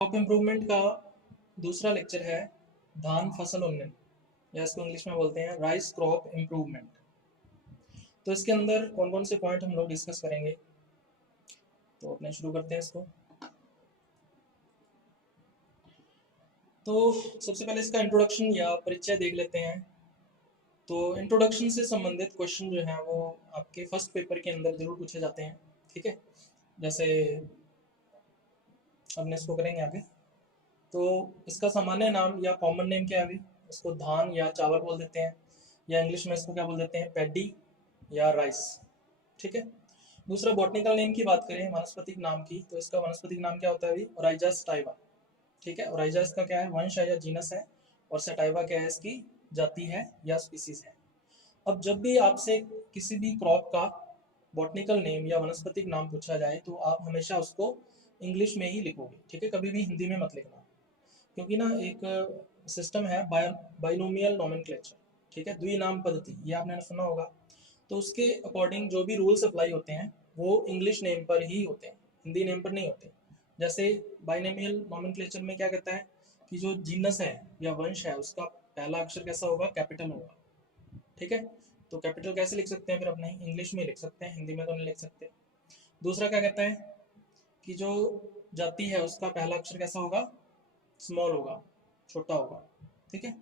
Crop improvement का दूसरा lecture है धान फसल उन्नयन, या इसको इंग्लिश में बोलते हैं राइस क्रॉप इम्प्रूवमेंट। तो इसके अंदर कौन कौन से पॉइंट हम लोग डिस्कस करेंगे, तो अपने शुरू करते हैं इसको। तो सबसे पहले इसका इंट्रोडक्शन या परिचय देख लेते हैं। तो इंट्रोडक्शन से संबंधित क्वेश्चन जो है वो आपके फर्स्ट पेपर के अंदर जरूर पूछे जाते हैं, ठीक है। जैसे अपने इसको करेंगे आगे। तो इसका सामान्य नाम या कॉमन नेम क्या है अभी, इसको धान या चावल बोल देते हैं, या इंग्लिश में इसको क्या बोल देते हैं, पैडी या राइस, ठीक है। दूसरा बॉटनिकल नेम की बात करें, वनस्पतिक नाम की, तो इसका वनस्पतिक नाम क्या होता है अभी, ओराइजा सटाइवा, ठीक है। ओराइजा इसका क्या है, वंश है या जीनस है, और सटाइवा क्या है, इसकी जाति है या स्पीसीज है। अब जब भी आपसे किसी भी क्रॉप का बॉटनिकल नेम या वनस्पतिक नाम पूछा जाए तो आप हमेशा उसको इंग्लिश में ही लिखोगे, ठीक है, कभी भी हिंदी में मत लिखना। क्योंकि ना एक सिस्टम है बाइनोमियल नोमेनक्लेचर, ठीक है, द्विनाम पद्धति, ये आपने सुना होगा। तो उसके अकॉर्डिंग जो भी रूल्स अप्लाई होते हैं वो इंग्लिश नेम पर ही होते हैं, हिंदी नेम पर नहीं होते। जैसे बाइनोमियल नोमेनक्लेचर में क्या कहता है कि जो जीनस है या वंश है उसका पहला अक्षर कैसा होगा, कैपिटल होगा, ठीक है। तो कैपिटल कैसे लिख सकते हैं फिर अपने, इंग्लिश में लिख सकते हैं, हिंदी में तो नहीं लिख सकते। दूसरा क्या कहता है कि जो जाति है उसका पहला अक्षर कैसा होगा, स्मॉल होगा, छोटा होगा, ठीक है।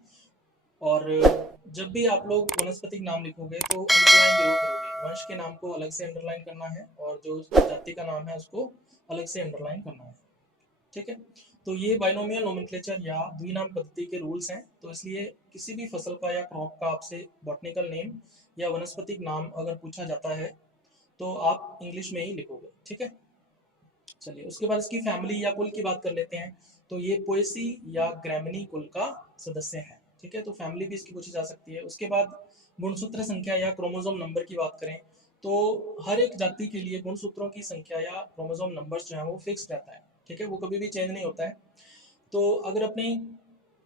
और जब भी आप लोग वनस्पतिक नाम लिखोगे तो अंडरलाइन जरूर करोगे, वंश के नाम को अलग से अंडरलाइन करना है और जो जाति का नाम है उसको अलग से अंडरलाइन करना है, ठीक है। तो ये बाइनोमियल नोमेनक्लेचर या द्विनाम पद्धति के रूल्स हैं। तो इसलिए किसी भी फसल का या क्रॉप का आपसे बॉटनिकल नेम या वनस्पतिक नाम अगर पूछा जाता है तो आप इंग्लिश में ही लिखोगे, ठीक है। चलिए उसके बाद इसकी फैमिली या कुल की बात कर लेते हैं। तो ये पोएसी या ग्रैमिनी कुल का सदस्य है, ठीक है। तो फैमिली भी इसकी पूछी जा सकती है। उसके बाद गुणसूत्र संख्या या क्रोमोसोम नंबर की बात करें तो हर एक जाति के लिए गुणसूत्रों की संख्या या क्रोमोसोम नंबर जो है वो फिक्स रहता है, ठीक है, वो कभी भी चेंज नहीं होता है। तो अगर अपने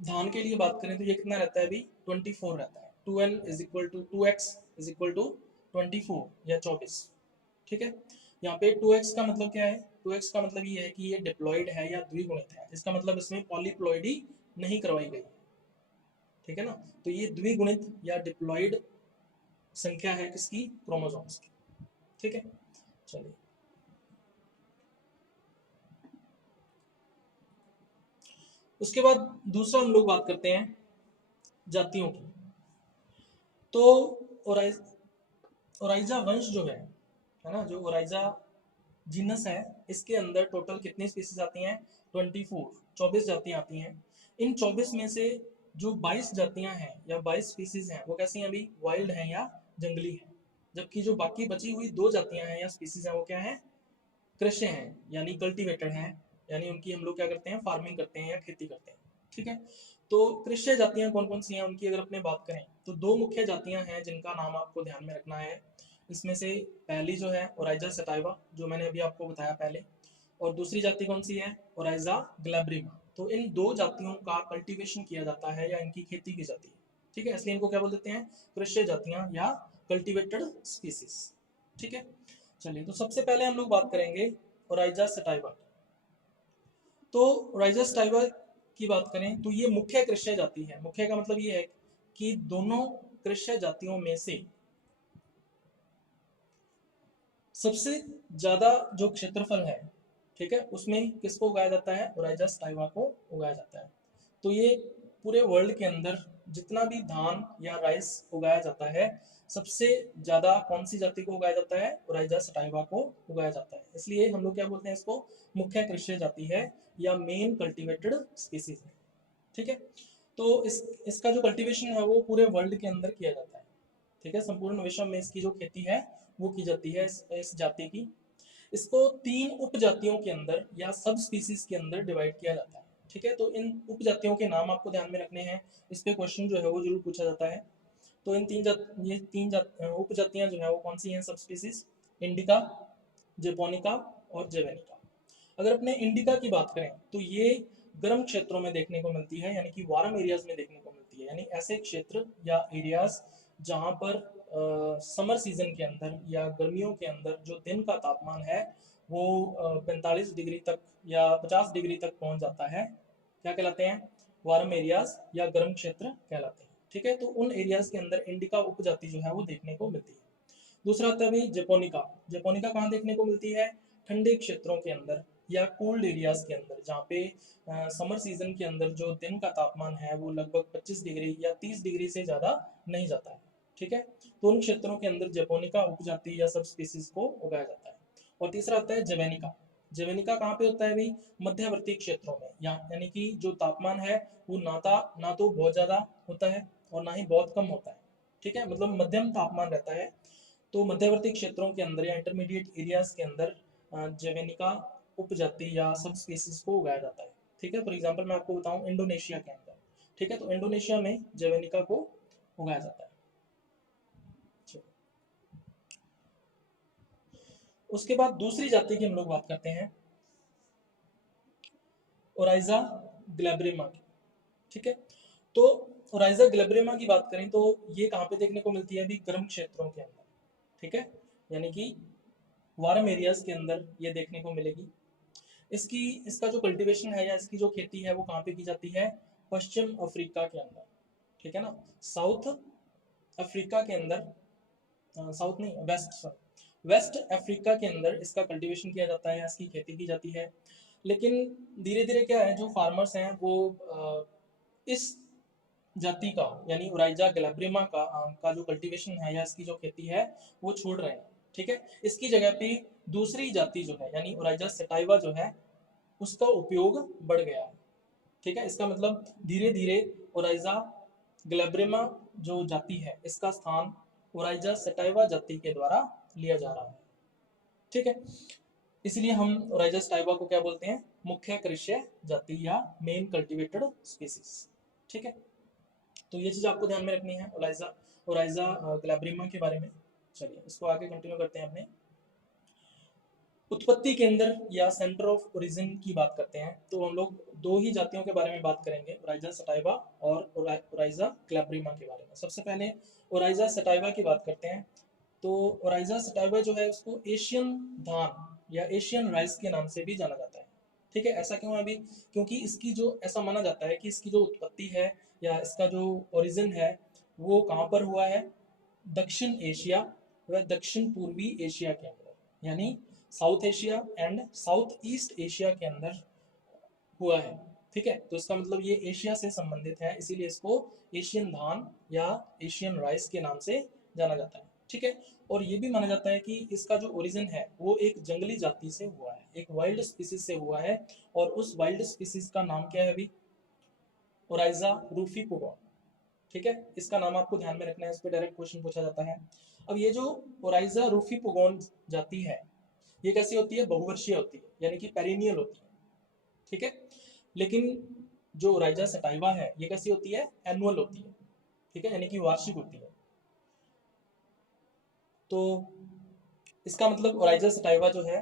धान के लिए बात करें तो ये कितना रहता है अभी, 24 रहता है। 2n is equal to 2x is equal to 24 या 24, ठीक है। यहाँ पे 2x का मतलब क्या है, 2x का मतलब ये है कि ये डिप्लॉइड है या द्विगुणित है, इसका मतलब इसमें पॉलीप्लॉइडी नहीं करवाई गई, ठीक है ना। तो ये द्विगुणित या डिप्लॉइड संख्या है किसकी, क्रोमोसोम्स की, ठीक है। चलिए उसके बाद दूसरा हम लोग बात करते हैं जातियों की। तो ओराइजा वंश जो है ना, जो ओराइजा जीनस है, इसके अंदर टोटल कितनी स्पीसीज आती हैं, 24 जातियां आती हैं। इन 24 में से जो 22 जातियां हैं या 22 स्पीसीज हैं वो कैसी हैं अभी, वाइल्ड हैं या जंगली हैं। जबकि जो बाकी बची हुई 2 जातियां हैं या स्पीसीज हैं वो क्या है, कृषि हैं यानी कल्टीवेटेड हैं, यानी उनकी हम लोग क्या करते हैं, फार्मिंग करते हैं या खेती करते हैं, ठीक है। तो कृषि जातियां कौन कौन सी हैं उनकी अगर अपने बात करें तो 2 मुख्य जातियां हैं जिनका नाम आपको ध्यान में रखना है। इसमें से पहली जो है ओराइजा सटाइवा, जो मैंने अभी आपको बताया पहले, और दूसरी जाति कौन सी है, ओराइजा ग्लैब्रिमा। तो इन 2 जातियों का कल्टीवेशन किया जाता है या इनकी खेती की जाती है, ठीक है, इसलिए इनको क्या बोल देते हैं, कृषि जातियां या कल्टीवेटेड स्पीसीज, ठीक है। चलिए तो सबसे पहले हम लोग बात करेंगे ओराइजा सटाइवा। तो ओराइजा सटाइवा की बात करें तो ये मुख्य कृषि जाति है। मुख्य का मतलब ये है कि दोनों कृषि जातियों में से सबसे ज्यादा जो क्षेत्रफल है, ठीक है, उसमें किसको उगाया जाता है, ओराइजा सटाइवा को उगाया जाता है। तो ये पूरे वर्ल्ड के अंदर जितना भी धान या राइस उगाया जाता है सबसे ज्यादा कौन सी जाति को उगाया जाता है, ओराइजा सटाइवा को उगाया जाता है। इसलिए हम लोग क्या बोलते हैं इसको, मुख्य कृषि जाति है या मेन कल्टीवेटेड स्पीसीज है, ठीक है। तो इसका जो कल्टीवेशन है वो पूरे वर्ल्ड के अंदर किया जाता है, ठीक है। संपूर्ण विश्व में इसकी जो खेती है वो की जाती है इस जाति की। इसको 3 उपजातियों के अंदर या सब स्पीसीज के अंदर डिवाइड किया जाता है, ठीक है। तो इन उपजातियों के नाम आपको ध्यान में रखने हैं, इस पे क्वेश्चन जो है वो जरूर पूछा जाता है। तो इन ये उपजातियां जो है वो कौन सी हैं, सब स्पीसीज, इंडिका, जेपोनिका और जेवेनिका। अगर अपने इंडिका की बात करें तो ये गर्म क्षेत्रों में देखने को मिलती है, यानी कि वार्म एरियाज में देखने को मिलती है, यानी ऐसे क्षेत्र या एरियाज जहाँ पर समर सीजन के अंदर या गर्मियों के अंदर जो दिन का तापमान है वो 45 डिग्री तक या 50 डिग्री तक पहुंच जाता है, क्या कहलाते हैं, वार्म एरियाज या गर्म क्षेत्र कहलाते हैं। ठीक है, तो उन एरियाज के अंदर इंडिका उपजाति जो है वो देखने को मिलती है। दूसरा आता है भाई जेपोनिका। जेपोनिका कहाँ देखने को मिलती है, ठंडे क्षेत्रों के अंदर या कोल्ड एरियाज के अंदर, जहाँ पे समर सीजन के अंदर जो दिन का तापमान है वो लगभग 25 डिग्री या 30 डिग्री से ज़्यादा नहीं जाता है। ठीक है, तो उन क्षेत्रों के अंदर जेपोनिका उपजाति या सब स्पीसीज को उगाया जाता है। और तीसरा आता है जेवेनिका। जेवेनिका कहाँ पे होता है भाई, मध्यवर्ती क्षेत्रों में, यानी कि जो तापमान है वो ना तो बहुत ज़्यादा होता है और ना ही बहुत कम होता है। ठीक है, मतलब मध्यम तापमान रहता है। तो मध्यवर्ती क्षेत्रों के अंदर या इंटरमीडिएट एरियाज के अंदर जेवेनिका उपजाति या सब स्पीसीज को उगाया जाता है। ठीक है, फॉर एग्जांपल मैं आपको बताऊं इंडोनेशिया के अंदर, ठीक है, तो इंडोनेशिया में जेवेनिका को उगाया जाता है। उसके बाद दूसरी जाति की हम लोग बात करते हैं, ओराइजा ग्लैब्रिमा की। ठीक है, तो ओराइजा ग्लैब्रिमा की बात करें तो ये कहाँ पे देखने को मिलती है अभी, गर्म क्षेत्रों के अंदर। ठीक है, यानी कि वार्म एरियाज के अंदर ये देखने को मिलेगी। इसका जो कल्टीवेशन है या इसकी जो खेती है वो कहाँ पे की जाती है, पश्चिम अफ्रीका के अंदर। ठीक है ना, साउथ अफ्रीका के अंदर, साउथ नहीं वेस्ट अफ्रीका के अंदर इसका कल्टीवेशन किया जाता है या इसकी खेती की जाती है। लेकिन धीरे धीरे क्या है, जो फार्मर्स हैं वो इस जाति का यानी ओराइजा ग्लैब्रिमा का जो कल्टीवेशन है या इसकी जो खेती है वो छोड़ रहे हैं। ठीक है, इसकी जगह पे दूसरी जाति जो है यानी ओराइजा सेटाइवा जो है उसका उपयोग बढ़ गया है। ठीक है, इसका मतलब धीरे धीरे ओराइजा ग्लैब्रिमा जो जाति है इसका स्थान ओराइजा सेटाइवा जाति के द्वारा लिया जा रहा है। ठीक है, इसलिए हम ओराइजा सेटाइवा को क्या बोलते हैं, मुख्य कृषि जाति या मेन कल्टीवेटेड स्पीसीज। ठीक है, तो ये चीज आपको ध्यान में रखनी है ओराइजा ओराइजा ग्लैब्रिमा के बारे में। चलिए इसको आगे कंटिन्यू करते हैं अपने उत्पत्ति केंद्र या सेंटर ऑफ ओरिजिन की बात करते हैं। तो हम लोग दो ही जातियों के बारे में बात करेंगे, ओराइजा सेटाइवा और ओराइजा ग्लैब्रिमा के बारे में। सबसे पहले ओराइजा सेटाइवा की बात करते हैं। तो ओराइजा सेटाइवा जो है उसको एशियन धान या एशियन राइस के नाम से भी जाना जाता है। ठीक है, ऐसा क्यों है अभी, क्योंकि इसकी जो ऐसा माना जाता है कि इसकी जो उत्पत्ति है या इसका जो ओरिजिन है वो कहाँ पर हुआ है, दक्षिण एशिया व दक्षिण पूर्वी एशिया के अंदर, यानी south Asia and south east Asia के अंदर हुआ है। ठीक है, तो इसका मतलब ये एशिया से संबंधित है, इसीलिए इसको एशियन धान या एशियन राइस के नाम से जाना जाता है। ठीक है, और ये भी माना जाता है कि इसका जो ओरिजिन है वो एक जंगली जाति से हुआ है, एक वाइल्ड स्पीसीज से हुआ है, और उस वाइल्ड स्पीसीज का नाम क्या है अभी, ओराइजा रूफी पुगोन। ठीक है, इसका नाम आपको ध्यान में रखना है, इस पर डायरेक्ट क्वेश्चन पूछा जाता है। अब ये जो ओराइजा रूफी पुगोन जाति है ये कैसी होती है, बहुवर्षीय होती है, यानी कि पेरिनियल होती है। ठीक है, लेकिन जो ओराइजा सेटाइवा है ये कैसी होती है, एनुअल होती है। ठीक है, यानी कि वार्षिक होती है। तो इसका मतलब ओराइजा सेटाइवा जो है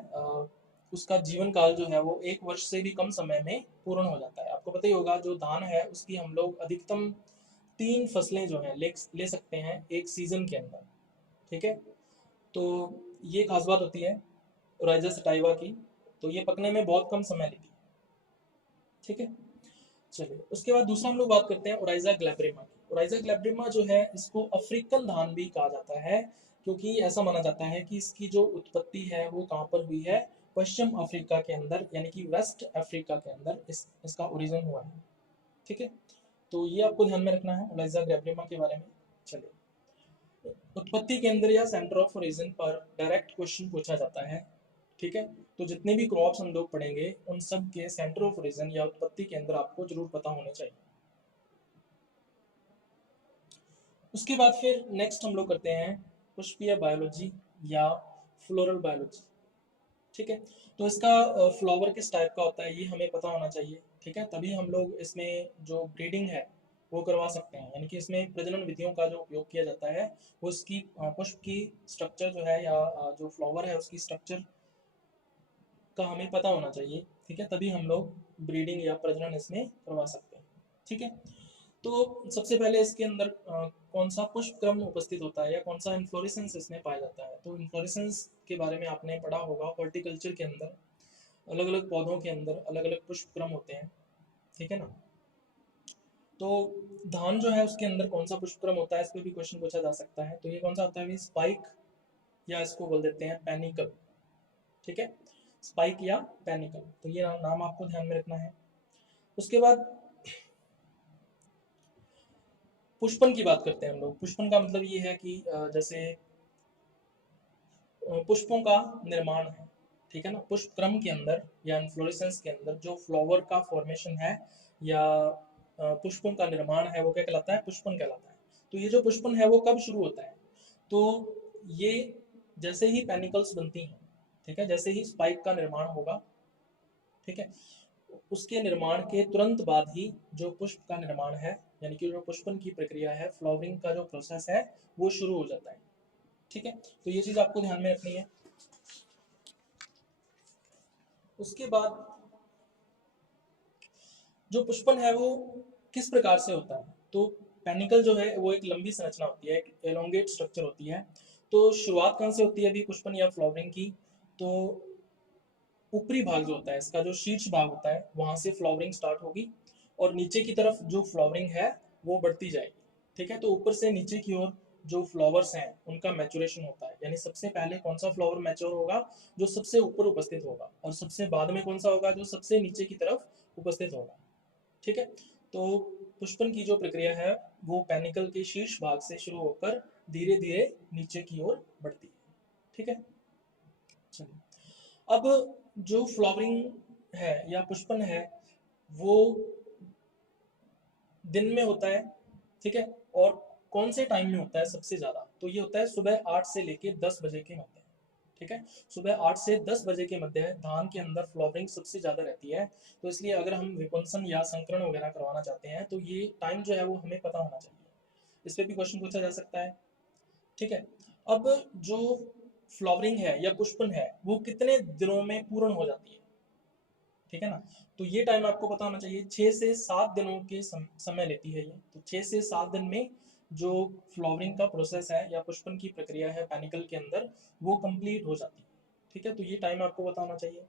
उसका जीवन काल जो है वो 1 वर्ष से भी कम समय में पूर्ण हो जाता है। आपको पता ही होगा जो धान है उसकी हम लोग अधिकतम 3 फसलें जो है ले सकते हैं एक सीजन के अंदर। ठीक है, तो ये खास बात होती है ओराइजा सेटाइवा की, तो ये पकने में बहुत कम समय लेती है। ठीक है, चलिए उसके बाद दूसरा हम लोग बात करते हैं ओराइजा ग्लैब्रिमा की। ओराइजा ग्लैब्रिमा जो है इसको अफ्रीकन धान भी कहा जाता है, क्योंकि ऐसा माना जाता है कि इसकी जो उत्पत्ति है वो कहाँ पर हुई है, पश्चिम अफ्रीका के अंदर, यानी कि वेस्ट अफ्रीका के अंदर इसका ओरिजिन हुआ है। ठीक है, तो ये आपको ध्यान में रखना है ओराइजा ग्लैब्रिमा के बारे में। चलिए उत्पत्ति केंद्र या सेंटर ऑफ ओरिजिन पर डायरेक्ट क्वेश्चन पूछा जाता है। ठीक है, तो जितने भी क्रॉप्स हम लोग पढ़ेंगे उन सब के सेंटर ऑफ ओरिजिन या उत्पत्ति केंद्र आपको जरूर पता होने चाहिए। उसके बाद फिर नेक्स्ट हम लोग करते हैं पुष्पीय बायोलॉजी या फ्लोरल बायोलॉजी। ठीक है, तो इसका फ्लावर किस टाइप का होता है ये हमें पता होना चाहिए। ठीक है, तभी हम लोग इसमें जो ब्रीडिंग है वो करवा सकते हैं, यानी कि इसमें प्रजनन विधियों का जो उपयोग किया जाता है वो उसकी पुष्प की स्ट्रक्चर जो है या जो फ्लावर है उसकी स्ट्रक्चर का हमें पता होना चाहिए। ठीक है, तभी हम लोग ब्रीडिंग या प्रजनन इसमें करवा सकते हैं। ठीक है, तो सबसे पहले इसके अंदर कौन सा पुष्प क्रम उपस्थित होता है या कौन सा इन्फ्लोरेसेंस इसमें पाया जाता है। तो इन्फ्लोरेसेंस के बारे में आपने पढ़ा होगा, हॉर्टिकल्चर के अंदर अलग अलग पौधों के अंदर अलग अलग पुष्प क्रम होते हैं, ठीक है ना। तो धान जो है उसके अंदर कौन सा पुष्प क्रम होता है, इस पर भी क्वेश्चन पूछा जा सकता है। तो ये कौन सा होता है, स्पाइक या इसको बोल देते हैं पेनिकल, ठीक है, स्पाइक या पेनिकल। तो ये नाम आपको ध्यान में रखना है। उसके बाद पुष्पन की बात करते हैं हम लोग। पुष्पन का मतलब ये है कि जैसे पुष्पों का निर्माण है, ठीक है ना। पुष्प क्रम के अंदर या इन्फ्लोरेसेंस के अंदर जो फ्लावर का फॉर्मेशन है या पुष्पों का निर्माण है वो क्या कहलाता है, पुष्पन कहलाता है। तो ये जो पुष्पन है वो कब शुरू होता है, तो ये जैसे ही पेनिकल्स बनती हैं, ठीक है, जैसे ही स्पाइक का निर्माण होगा, ठीक है, उसके निर्माण के तुरंत बाद ही जो पुष्प का निर्माण है, यानी कि जो पुष्पन की प्रक्रिया है, फ्लावरिंग का जो प्रोसेस है वो शुरू हो जाता है, ठीक है। तो ये चीज आपको ध्यान में रखनी है। उसके बाद जो पुष्पन है वो किस प्रकार से होता है, तो पेनिकल जो है वो एक लंबी संरचना होती है, एक एलोंगेट स्ट्रक्चर होती है। तो शुरुआत कहाँ से होती है अभी पुष्पन या फ्लावरिंग की, तो ऊपरी भाग जो होता है इसका, जो शीर्ष भाग होता है वहां से फ्लावरिंग स्टार्ट होगी और नीचे की तरफ जो फ्लावरिंग है वो बढ़ती जाएगी, ठीक है। तो ऊपर से नीचे की ओर जो फ्लावर्स हैं उनका मैचुरेशन होता है, यानी सबसे पहले कौन सा फ्लावर मैच्योर होगा, जो सबसे ऊपर उपस्थित होगा, और सबसे बाद में कौन सा होगा, जो सबसे नीचे की तरफ उपस्थित होगा, ठीक है। तो पुष्पन की जो प्रक्रिया है वो पेनिकल के शीर्ष भाग से शुरू होकर धीरे धीरे नीचे की ओर बढ़ती है, ठीक है। चलिए, अब जो फ्लावरिंग है या पुष्पन है वो दिन में होता है, ठीक है, और कौन से टाइम में होता है सबसे ज्यादा, तो ये होता है सुबह 8 से लेके 10 बजे के मध्य, ठीक है। सुबह 8 से 10 बजे के मध्य धान के अंदर फ्लावरिंग सबसे ज्यादा रहती है। तो इसलिए अगर हम विपुंसन या संकरण वगैरह करवाना चाहते हैं तो ये टाइम जो है वो हमें पता होना चाहिए। इस पर भी क्वेश्चन पूछा जा सकता है, ठीक है। अब जो फ्लावरिंग है या पुष्पन है वो कितने दिनों में पूर्ण हो जाती है, ठीक है ना। तो ये टाइम आपको पता होना चाहिए, 6 से 7 दिनों के समय लेती है ये। तो 6 से 7 दिन में जो फ्लावरिंग का प्रोसेस है या पुष्पन की प्रक्रिया है पेनिकल के अंदर वो कंप्लीट हो जाती है, ठीक है। तो ये टाइम आपको पता होना चाहिए।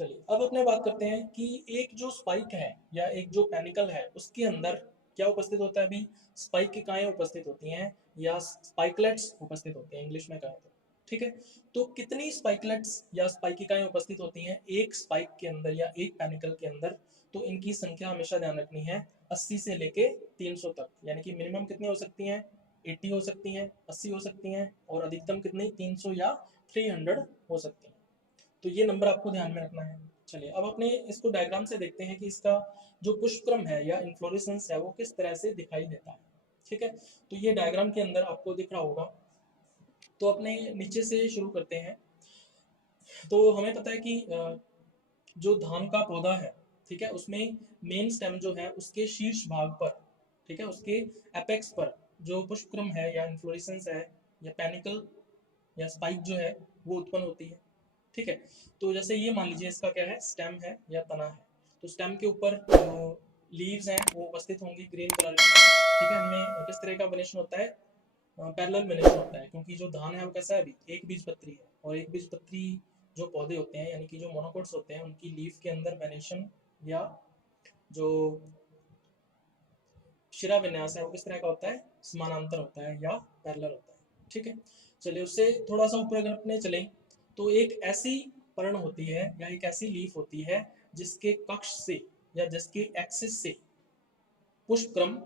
चलिए, अब अपने बात करते हैं कि एक जो स्पाइक है या एक जो पेनिकल है उसके अंदर क्या उपस्थित होता है। अभी स्पाइकिकाएं उपस्थित होती हैं या स्पाइकलेट्स उपस्थित होते हैं इंग्लिश में कहें तो, ठीक है। तो कितनी स्पाइकलेट्स या स्पाइकिकाएं उपस्थित होती हैं एक स्पाइक के अंदर या एक पेनिकल के अंदर, तो इनकी संख्या हमेशा ध्यान रखनी है 80 से लेके 300 तक, यानी कि मिनिमम कितनी हो सकती हैं, 80 हो सकती हैं, 80 हो सकती हैं, और अधिकतम कितनी 300 या 300 हो सकती हैं। तो ये नंबर आपको ध्यान में रखना है। चलिए, अब अपने इसको डायग्राम से देखते हैं कि इसका जो पुष्पक्रम है या इन्फ्लोरेसेंस है वो किस तरह से दिखाई देता है, ठीक है। तो ये डायग्राम के अंदर आपको दिख रहा होगा। तो अपने नीचे से शुरू करते हैं। तो हमें पता है कि जो धान का पौधा है, ठीक है, उसमें मेन स्टेम जो है उसके शीर्ष भाग पर, ठीक है, उसके एपेक्स पर जो पुष्पक्रम है या इन्फ्लोरेसेंस है या पेनिकल या स्पाइक जो है वो उत्पन्न होती है, ठीक है। तो जैसे ये मान लीजिए इसका क्या है, स्टेम है या तना है। तो स्टेम के ऊपर जो लीव्स हैं वो उपस्थित होंगी ग्रीन कलर की, ठीक है। इनमें किस तरह का वेनेशन होता है, पैरेलल वेनेशन होता है, क्योंकि जो धान है वो कैसा है, अभी एक बीजपत्री है, और एक बीजपत्री जो पौधे होते हैं यानी कि जो मोनोकोट्स होते हैं उनकी लीफ के अंदर वेनेशन या जो शिरा विन्यास है वो किस तरह का होता है, समानांतर होता है या पैरेलल होता है, ठीक है। चलिए, उससे थोड़ा सा ऊपर अगर अपने चले तो एक ऐसी पर्ण होती है या एक ऐसी लीफ होती है जिसके कक्ष से या जिसके एक्सिस से पुष्पक्रम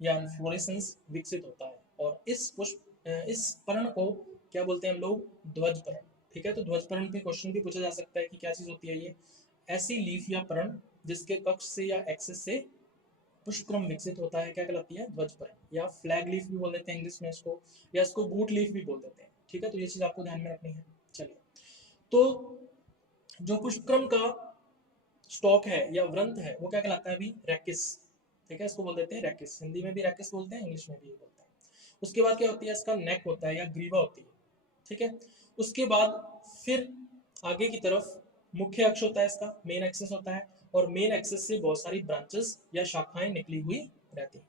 या इन्फ्लोरेसेंस विकसित होता है, और इस पर्ण को क्या बोलते हैं हम लोग, ध्वज पर्ण, ठीक है। तो ध्वज पर्ण पे क्वेश्चन भी पूछा जा सकता है कि क्या चीज होती है ये, ऐसी लीफ या पर्ण जिसके कक्ष से या एक्सिस से पुष्पक्रम विकसित होता है क्या कहलाती है, ध्वज पर्ण, या फ्लैग लीफ भी बोल देते हैं इंग्लिश में इसको, या इसको बूट लीफ भी बोल देते हैं, ठीक है। तो ये चीज आपको ध्यान में रखनी है। चलिए, तो जो पुष्पक्रम का स्टॉक है या व्रंत है वो क्या कहलाता है, अभी रैकिस, ठीक है, इसको बोल देते हैं रैकिस, हिंदी में भी रैकिस बोलते हैं, इंग्लिश में भी बोलते हैं। उसके बाद क्या होती है, इसका नेक होता है या ग्रीवा होती है, ठीक है। उसके बाद फिर आगे की तरफ मुख्य अक्ष होता है, इसका मेन एक्सिस होता है, और मेन एक्सिस से बहुत सारी ब्रांचेस या शाखाएं निकली हुई रहती है।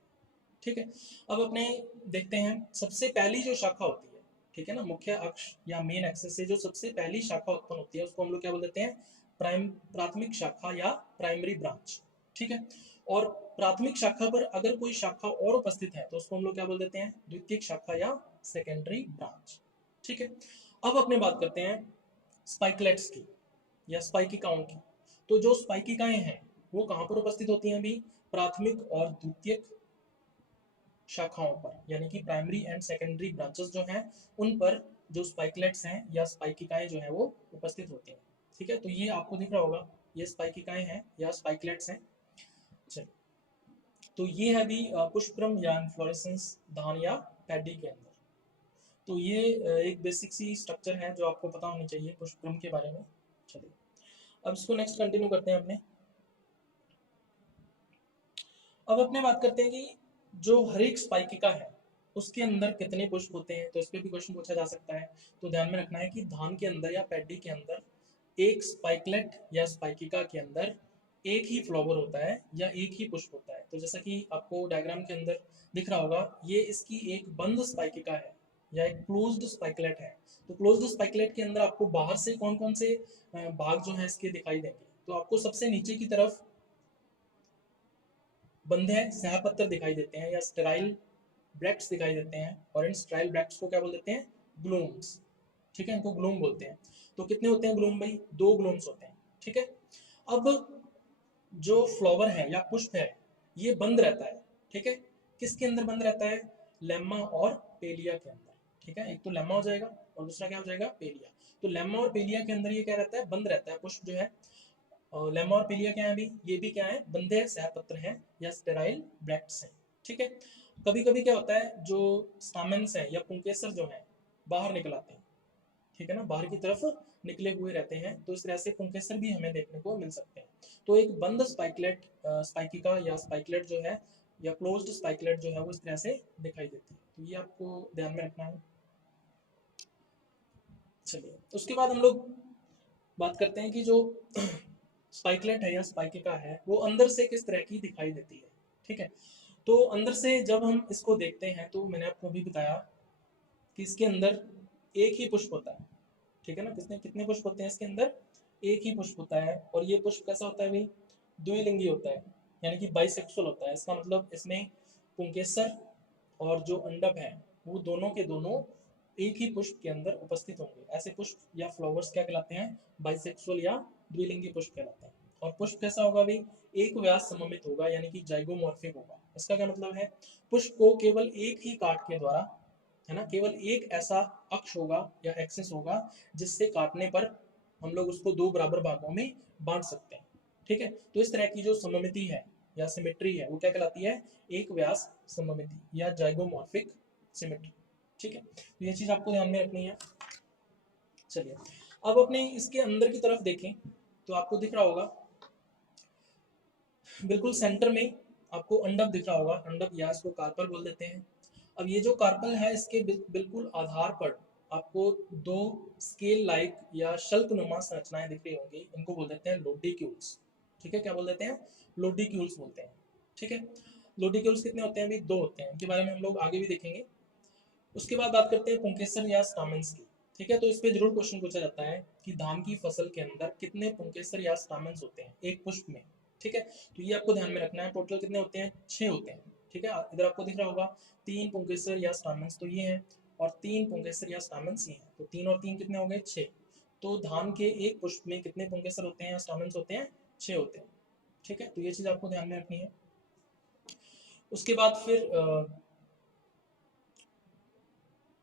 ठीक है, अब अपने देखते हैं सबसे पहली जो शाखा होती है, ठीक है ना, मुख्य अक्ष या मेन एक्सिस से जो सबसे पहली शाखा उत्पन्न होती है उसको हम लोग क्या बोल देते हैं, प्राथमिक शाखा या प्राइमरी ब्रांच। ठीक है, और प्राथमिक शाखा पर अगर कोई शाखा और उपस्थित है तो उसको हम लोग क्या बोल देते हैं, द्वितीयक शाखा या सेकेंडरी ब्रांच। ठीक है, अब अपने बात करते हैं स्पाइकलेट्स की या स्पाइकिकाओं की। तो जो स्पाइकिकाएं हैं वो कहाँ पर उपस्थित होती हैं अभी, प्राथमिक और द्वितीयक शाखाओं पर, यानी कि प्राइमरी एंड सेकेंडरी ब्रांचेस जो हैं उन पर जो स्पाइकलेट्स हैं या स्पाइकिकाएं जो हैं वो उपस्थित होती हैं। ठीक है, तो ये आपको दिख रहा होगा, ये स्पाइकिकाएं हैं या स्पाइकलेट्स हैं। चलिए, तो ये है अभी पुष्पक्रम या इन्फ्लोरेसेंस धान या पैडी के अंदर। तो ये एक बेसिक सी स्ट्रक्चर है जो आपको पता होनी चाहिए पुष्पक्रम के बारे में। चलिए, अब इसको नेक्स्ट कंटिन्यू करते हैं अपने। अब अपने बात करते हैं कि जो हर एक स्पाइकिका है उसके अंदर कितने पुष्प होते हैं, तो इस पे भी क्वेश्चन पूछा जा सकता है। तो ध्यान में रखना है कि धान के अंदर या पैडी के अंदर एक स्पाइकलेट या स्पाइकिका के अंदर एक ही फ्लावर होता है या एक ही पुष्प होता है। तो जैसा कि आपको डायग्राम के अंदर दिख रहा होगा, ये इसकी एक बंद स्पाइकिका है या एक क्लोज्ड स्पाइकलेट है। तो क्लोज्ड स्पाइकलेट के अंदर आपको बाहर से कौन कौन से भाग जो है इसके दिखाई देंगे, तो आपको सबसे नीचे की तरफ बंधे सहपत्र दिखाई देते हैं या स्टेराइल ब्रैक्ट्स दिखाई देते हैं, और इन स्टेराइल ब्रैक्ट्स को क्या बोल देते हैं, ग्लूम्स। ठीक है, इनको ग्लूम बोलते हैं। तो कितने होते हैं ग्लूम भाई, 2 ग्लूम्स होते हैं। ठीक है, अब जो फ्लावर है या पुष्प है ये बंद रहता है। ठीक है, किसके अंदर बंद रहता है, लेम्मा और पेलिया के अंदर। ठीक है, एक तो लेम्मा हो जाएगा और दूसरा क्या हो जाएगा, पेलिया। तो लेम्मा और पेलिया के अंदर ये क्या रहता है, बंद रहता है पुष्प जो है। लेम्मा और पेलिया क्या है अभी, ये भी क्या है, बंधे सहपत्र हैं या स्टेराइल ब्रैक्ट्स हैं। ठीक है, कभी कभी क्या होता है, जो स्टामेन्स हैं या पुंकेसर जो है बाहर निकल आते हैं। ठीक है ना, बाहर की तरफ निकले हुए रहते हैं, तो इस तरह से पुंकेसर भी हमें देखने को मिल सकते हैं। तो एक बंद स्पाइकलेट स्पाइकिका या स्पाइकलेट जो है या क्लोज्ड स्पाइकलेट जो है वो इस तरह से दिखाई देती है। तो ये आपको ध्यान में रखना है। चलिए, उसके बाद हम लोग बात करते हैं कि जो स्पाइकलेट है या स्पाइकिका है वो अंदर से किस तरह की दिखाई देती है। ठीक है, तो अंदर से जब हम इसको देखते हैं तो मैंने आपको अभी बताया कि इसके अंदर एक ही पुष्प होता है। ठीक है ना, कितने कितने पुष्प होते हैं इसके अंदर, एक ही पुष्प होता है। और ये पुष्प कैसा होता है भाई, द्विलिंगी होता है, यानी कि बाइसेक्सुअल होता है। इसका मतलब इसमें पुंकेसर और जो अंडक है वो दोनों के दोनों एक ही पुष्प के अंदर उपस्थित होंगे। ऐसे पुष्प या फ्लावर्स क्या कहलाते हैं, बाइसेक्सुअल या द्विलिंगी पुष्प कहलाते हैं। और पुष्प कैसा होगा भाई, एक व्यास सममित होगा, यानी कि जाइगोमॉर्फिक होगा। इसका क्या मतलब है, पुष्प को केवल एक ही काट के द्वारा, है ना, केवल एक ऐसा अक्ष होगा या एक्सिस होगा जिससे काटने पर हम लोग उसको 2 बराबर भागों में बांट सकते हैं। ठीक है, तो इस तरह की जो सममिति है या सिमेट्री है वो क्या कहलाती है, एक व्यास सममिति या जाइगोमॉर्फिक सिमेट्री। ठीक है, तो ये चीज आपको ध्यान में रखनी है। चलिए, अब अपने इसके अंदर की तरफ देखें तो आपको दिख रहा होगा, बिल्कुल सेंटर में आपको अंडक दिख रहा होगा, अंडक या इसको कार्पल बोल देते हैं। अब ये जो कार्पल है इसके बिल्कुल आधार पर आपको 2 स्केल लाइक या शल्कनुमा संरचनाएं दिख रही होंगी, इनको बोल देते हैं लोडिक्यूल्स। ठीक है, क्या बोल देते हैं, लोडिक्यूल्स बोलते हैं। ठीक है, लोडिक्यूल्स कितने होते हैं अभी, 2 होते हैं, इनके बारे में हम लोग आगे भी देखेंगे। उसके बाद बात करते हैं पुंकेसर या स्टामेंस की। ठीक है, तो इस पे जरूर क्वेश्चन पूछा जाता है कि धान की फसल के अंदर कितने पुंकेसर या स्टामेंस होते हैं एक पुष्प में। ठीक है, तो ये आपको ध्यान में रखना है, टोटल कितने होते हैं, 6 होते हैं। ठीक है, इधर आपको दिख रहा होगा 3 पुंकेसर या स्टामेंस तो ये हैं, और 3 पुंकेसर या स्टामेंस ये हैं। तो 3 और 3 कितने हो गए, 6। तो धान के एक पुष्प में कितने पुंकेसर होते हैं या स्टामेंस होते हैं, 6 होते हैं। ठीक है, तो ये चीज आपको ध्यान में रखनी है। उसके बाद फिर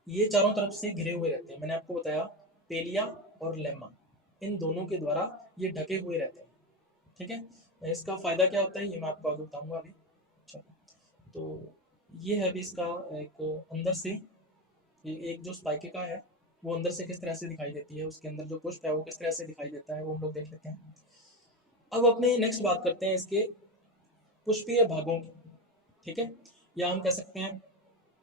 ये चारों तरफ से घिरे हुए रहते हैं, मैंने आपको बताया पेलिया और लेम्मा, इन दोनों के द्वारा ये ढके हुए रहते हैं। ठीक है, इसका फायदा क्या होता है ये मैं आपको आगे बताऊंगा अभी। चलो, तो ये है अभी इसका एक अंदर से एक जो स्पाइकिका है वो अंदर से किस तरह से दिखाई देती है, उसके अंदर जो पुष्प है वो किस तरह से दिखाई देता है वो हम लोग देख लेते हैं। अब अपने नेक्स्ट बात करते हैं इसके पुष्पीय भागों की। ठीक है, या हम कह सकते हैं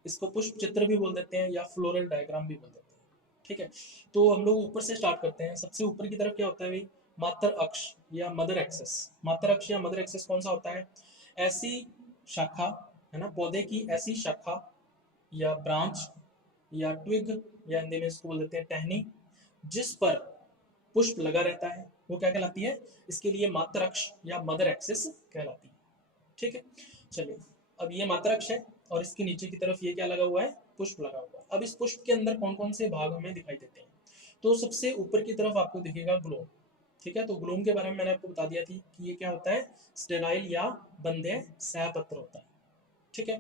इसको पुष्प चित्र भी बोल देते हैं या फ्लोरल डायग्राम भी बोल देते हैं। ठीक है, तो हम लोग ऊपर से स्टार्ट करते हैं। सबसे ऊपर की तरफ क्या होता है भाई, मात्र अक्ष या मदर एक्सेस। मात्र अक्ष या मदर एक्सेस कौन सा होता है, ऐसी शाखा, है ना, पौधे की ऐसी शाखा या ब्रांच या ट्विग, या हिंदी में इसको बोल देते हैं टहनी, जिस पर पुष्प लगा रहता है, वो क्या कहलाती है? इसके लिए मात्र अक्ष या मदर एक्सिस कहलाती है। ठीक है, चलिए, अब ये मात्र अक्ष है और इसके नीचे की तरफ ये क्या लगा हुआ है? पुष्प लगा हुआ है। अब इस पुष्प के अंदर कौन कौन से भाग हमें दिखाई देते हैं? तो सबसे ऊपर की तरफ आपको दिखेगा ग्लोम। ठीक है, तो ग्लोम के बारे में मैंने आपको बता दिया थी कि ये क्या होता है? स्टेराइल या बंध्य सहपत्र होता है। ठीक है,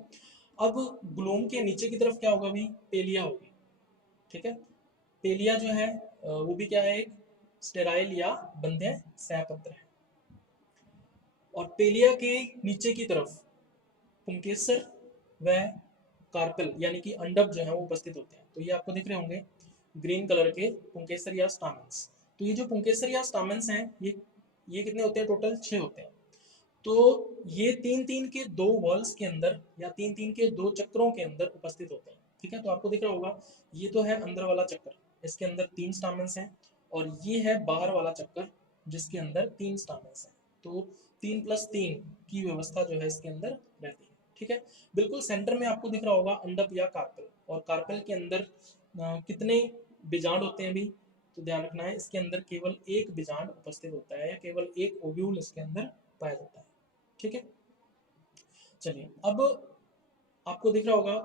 अब ग्लोम के नीचे की तरफ क्या होगा? भी पेलिया होगी। ठीक है, पेलिया जो है वो भी क्या है? एक स्टेराइल या बंध्य सहपत्र है। और पेलिया के नीचे की तरफ पुंकेसर व कार्पेल यानी कि अंडक जो है वो उपस्थित होते हैं। तो ये आपको दिख रहे होंगे ग्रीन कलर के पुंकेसर या स्टामेंस। तो ये जो पुंकेसर या स्टामेंस हैं, ये कितने होते हैं? टोटल 6 होते हैं। तो ये तीन तीन के दो वॉल्स के अंदर या तीन तीन के दो चक्रों के अंदर उपस्थित होते हैं। ठीक है, तो आपको दिख रहा होगा ये तो है अंदर वाला चक्कर, इसके अंदर 3 स्टामेंस हैं, और ये है बाहर वाला चक्कर जिसके अंदर 3 स्टामेंस हैं। तो 3+3 की व्यवस्था जो है इसके अंदर रहती है। ठीक है, बिल्कुल सेंटर में आपको दिख रहा होगा अंडक या कार्पेल, और कार्पेल के अंदर कितने बीजांड होते हैं भी? तो ध्यान रखना है, इसके अंदर केवल एक बीजांड उपस्थित होता है या केवल एक ओव्यूल इसके अंदर पाया जाता है। ठीक है, चलिए, अब आपको दिख रहा होगा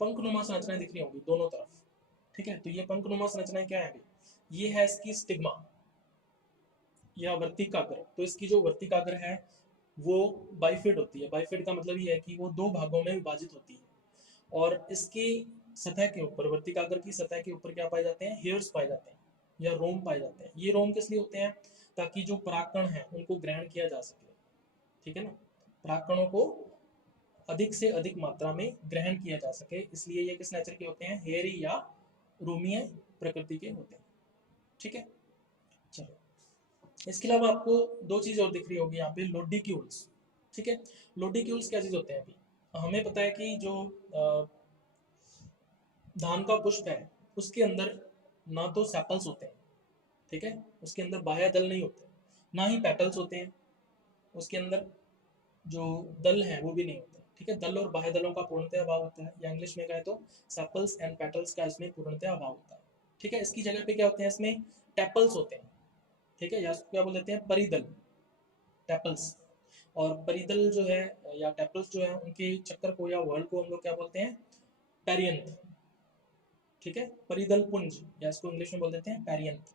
पंखनुमा संरचनाएं दिख रही होंगी दोनों तरफ। ठीक है, तो ये पंखनुमा संरचनाएं क्या है? ये है इसकी स्टिग्मा या वर्तिकाग्र। तो इसकी जो वर्तिकाग्र है वो बाइफिड होती है। बाइफिड का मतलब ये है कि वो दो भागों में विभाजित होती है, और इसकी सतह के ऊपर, वर्तिकाग्र की सतह के ऊपर क्या पाए जाते हैं? हेयर्स पाए जाते हैं या रोम पाए जाते हैं। ये रोम किस लिए होते हैं? ताकि जो परागकण है उनको ग्रहण किया जा सके। ठीक है ना, परागकणों को अधिक से अधिक मात्रा में ग्रहण किया जा सके, इसलिए ये किस नेचर के होते हैं? हेयरी या रोमीय प्रकृति के होते हैं। ठीक है, चलो, इसके अलावा आपको दो चीज और दिख रही होगी यहाँ पे, लोडिक्यूल्स। ठीक है, लोडिक्यूल्स क्या चीज होते हैं? अभी हमें पता है कि जो धान का पुष्प है उसके अंदर ना तो सेपल्स होते हैं, ठीक है, उसके अंदर बाह्य दल नहीं होते, ना ही पेटल्स होते हैं, उसके अंदर जो दल है वो भी नहीं होते। ठीक है, दल और बाह्य दलों का पूर्णतः अभाव होता है, या इंग्लिश में कहें तो सेपल्स एंड पेटल्स का इसमें पूर्णतः अभाव होता है। ठीक है, इसकी जगह पे क्या होते हैं? इसमें टेपल्स होते हैं। ठीक है, या क्या बोल देते हैं? परिदल, टेपल्स। और परिदल जो है या टेपल्स जो है उनके चक्कर को या वर्ल्ड को हम लोग क्या बोलते हैं? पेरियंथ। ठीक है, परिदल पुंज, या इसको इंग्लिश में बोल देते हैं पेरियंथ।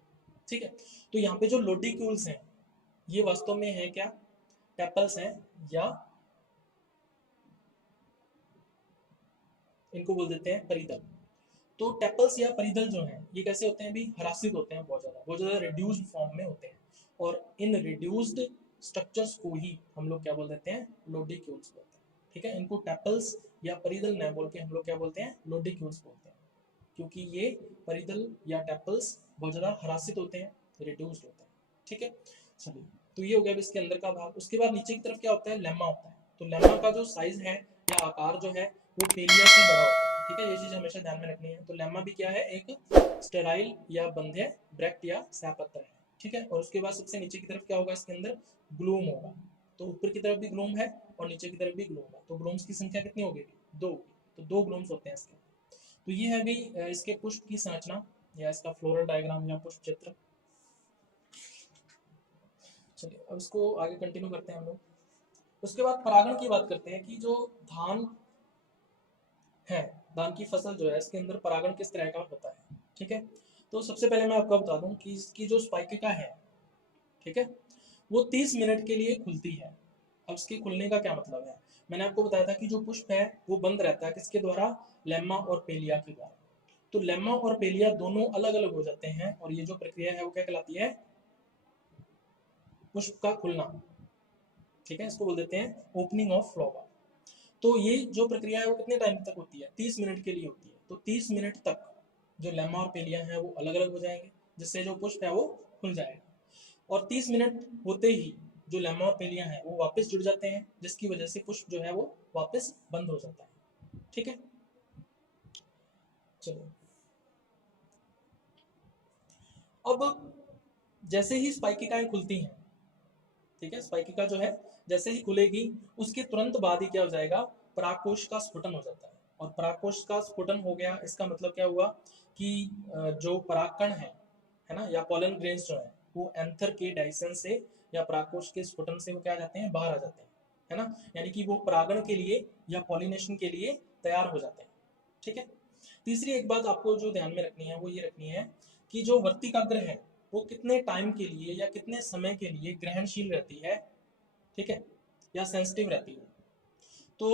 ठीक है, तो यहाँ पे जो लोडिक्यूल्स हैं ये वास्तव में है क्या? टेपल्स हैं, या इनको बोल देते हैं परिदल। तो टेपल्स या परिदल जो हैं ये कैसे होते हैं? भी हरासित होते हैं, बहुत ज़्यादा रिड्यूस्ड फॉर्म में होते हैं, और इन रिड्यूस्ड स्ट्रक्चर्स को ही हम लोग क्या बोल देते हैं? लोडिक्यूल्स बोलते हैं। ठीक है, इनको टेपल्स या परिदल न बोल के हम लोग क्या बोलते हैं? लोडिक्यूल्स बोलते हैं, क्योंकि ये परिदल या टेपल्स बहुत ज़्यादा हरासित होते हैं, रिड्यूस्ड होते हैं। ठीक है, चलिए, तो ये हो गया इसके अंदर का भाग। उसके बाद नीचे की तरफ क्या होता है? लेमा होता है। तो लेमा का जो साइज है या आकार जो है वो पेलिया से बड़ा होता है। ठीक है, ये चीज हमेशा ध्यान में रखनी है। तो लेमा भी क्या है? एक स्टेराइल या बंध्य ब्रैक्ट या सैपत्र है। ठीक है, और उसके बाद सबसे नीचे की तरफ क्या होगा? इसके अंदर ग्लूम होगा। तो ऊपर की तरफ भी ग्लूम है और नीचे की तरफ भी ग्लूम है। तो ग्लूम्स की संख्या कितनी होगी? 2। तो 2 ग्लूम्स होते हैं इसके। तो ये है भी इसके पुष्प की संरचना या इसका फ्लोरल डायग्राम या पुष्प चित्र। चलिए, अब इसको आगे कंटिन्यू करते हैं हम लोग। उसके बाद परागण की बात करते हैं कि जो धान है, धान की फसल जो है इसके अंदर परागण किस तरह का होता है। ठीक है, तो सबसे पहले मैं आपको बता दूं कि इसकी जो स्पाइकिका है, ठीक है, वो 30 मिनट के लिए खुलती है। अब इसके खुलने का क्या मतलब है? मैंने आपको बताया था कि जो पुष्प है वो बंद रहता है किसके द्वारा? लेम्मा और पेलिया के द्वारा। तो लेम्मा और पेलिया दोनों अलग अलग हो जाते हैं, और ये जो प्रक्रिया है वो क्या कहलाती है? पुष्प का खुलना। ठीक है, इसको बोल देते हैं ओपनिंग ऑफ फ्लावर। तो ये जो प्रक्रिया है वो कितने टाइम तक होती है? 30 मिनट के लिए होती है। तो 30 मिनट तक जो लेमा और पेलिया है वो अलग अलग हो जाएंगे, जिससे जो पुष्प है वो खुल जाएगा। और 30 मिनट होते ही जो लेमा और पेलिया है वो वापस जुड़ जाते हैं, जिसकी वजह से पुष्प जो है वो वापस बंद हो जाता है। ठीक है, चलो, अब जैसे ही स्पाइकिकाएं खुलती हैं ठीक है, स्पाइकिका जो है जैसे ही खुलेगी उसके तुरंत बाद ही क्या हो जाएगा, परागकोश का स्फुटन हो जाता है। और परागकोश का स्फुटन हो गया, इसका मतलब क्या हुआ कि जो परागकण है ना, या पॉलन ग्रेन्स जो है वो एंथर के डाइसन से या परागकोश के स्फुटन से वो क्या आ जाते हैं, बाहर आ जाते हैं, है ना, यानी कि वो परागण के लिए या पॉलिनेशन के लिए तैयार हो जाते हैं। ठीक है। तीसरी एक बात आपको जो ध्यान में रखनी है वो ये रखनी है कि जो वर्तिकाग्र है वो कितने टाइम के लिए या कितने समय के लिए ग्रहणशील रहती है, ठीक है, या सेंसिटिव रहती है। तो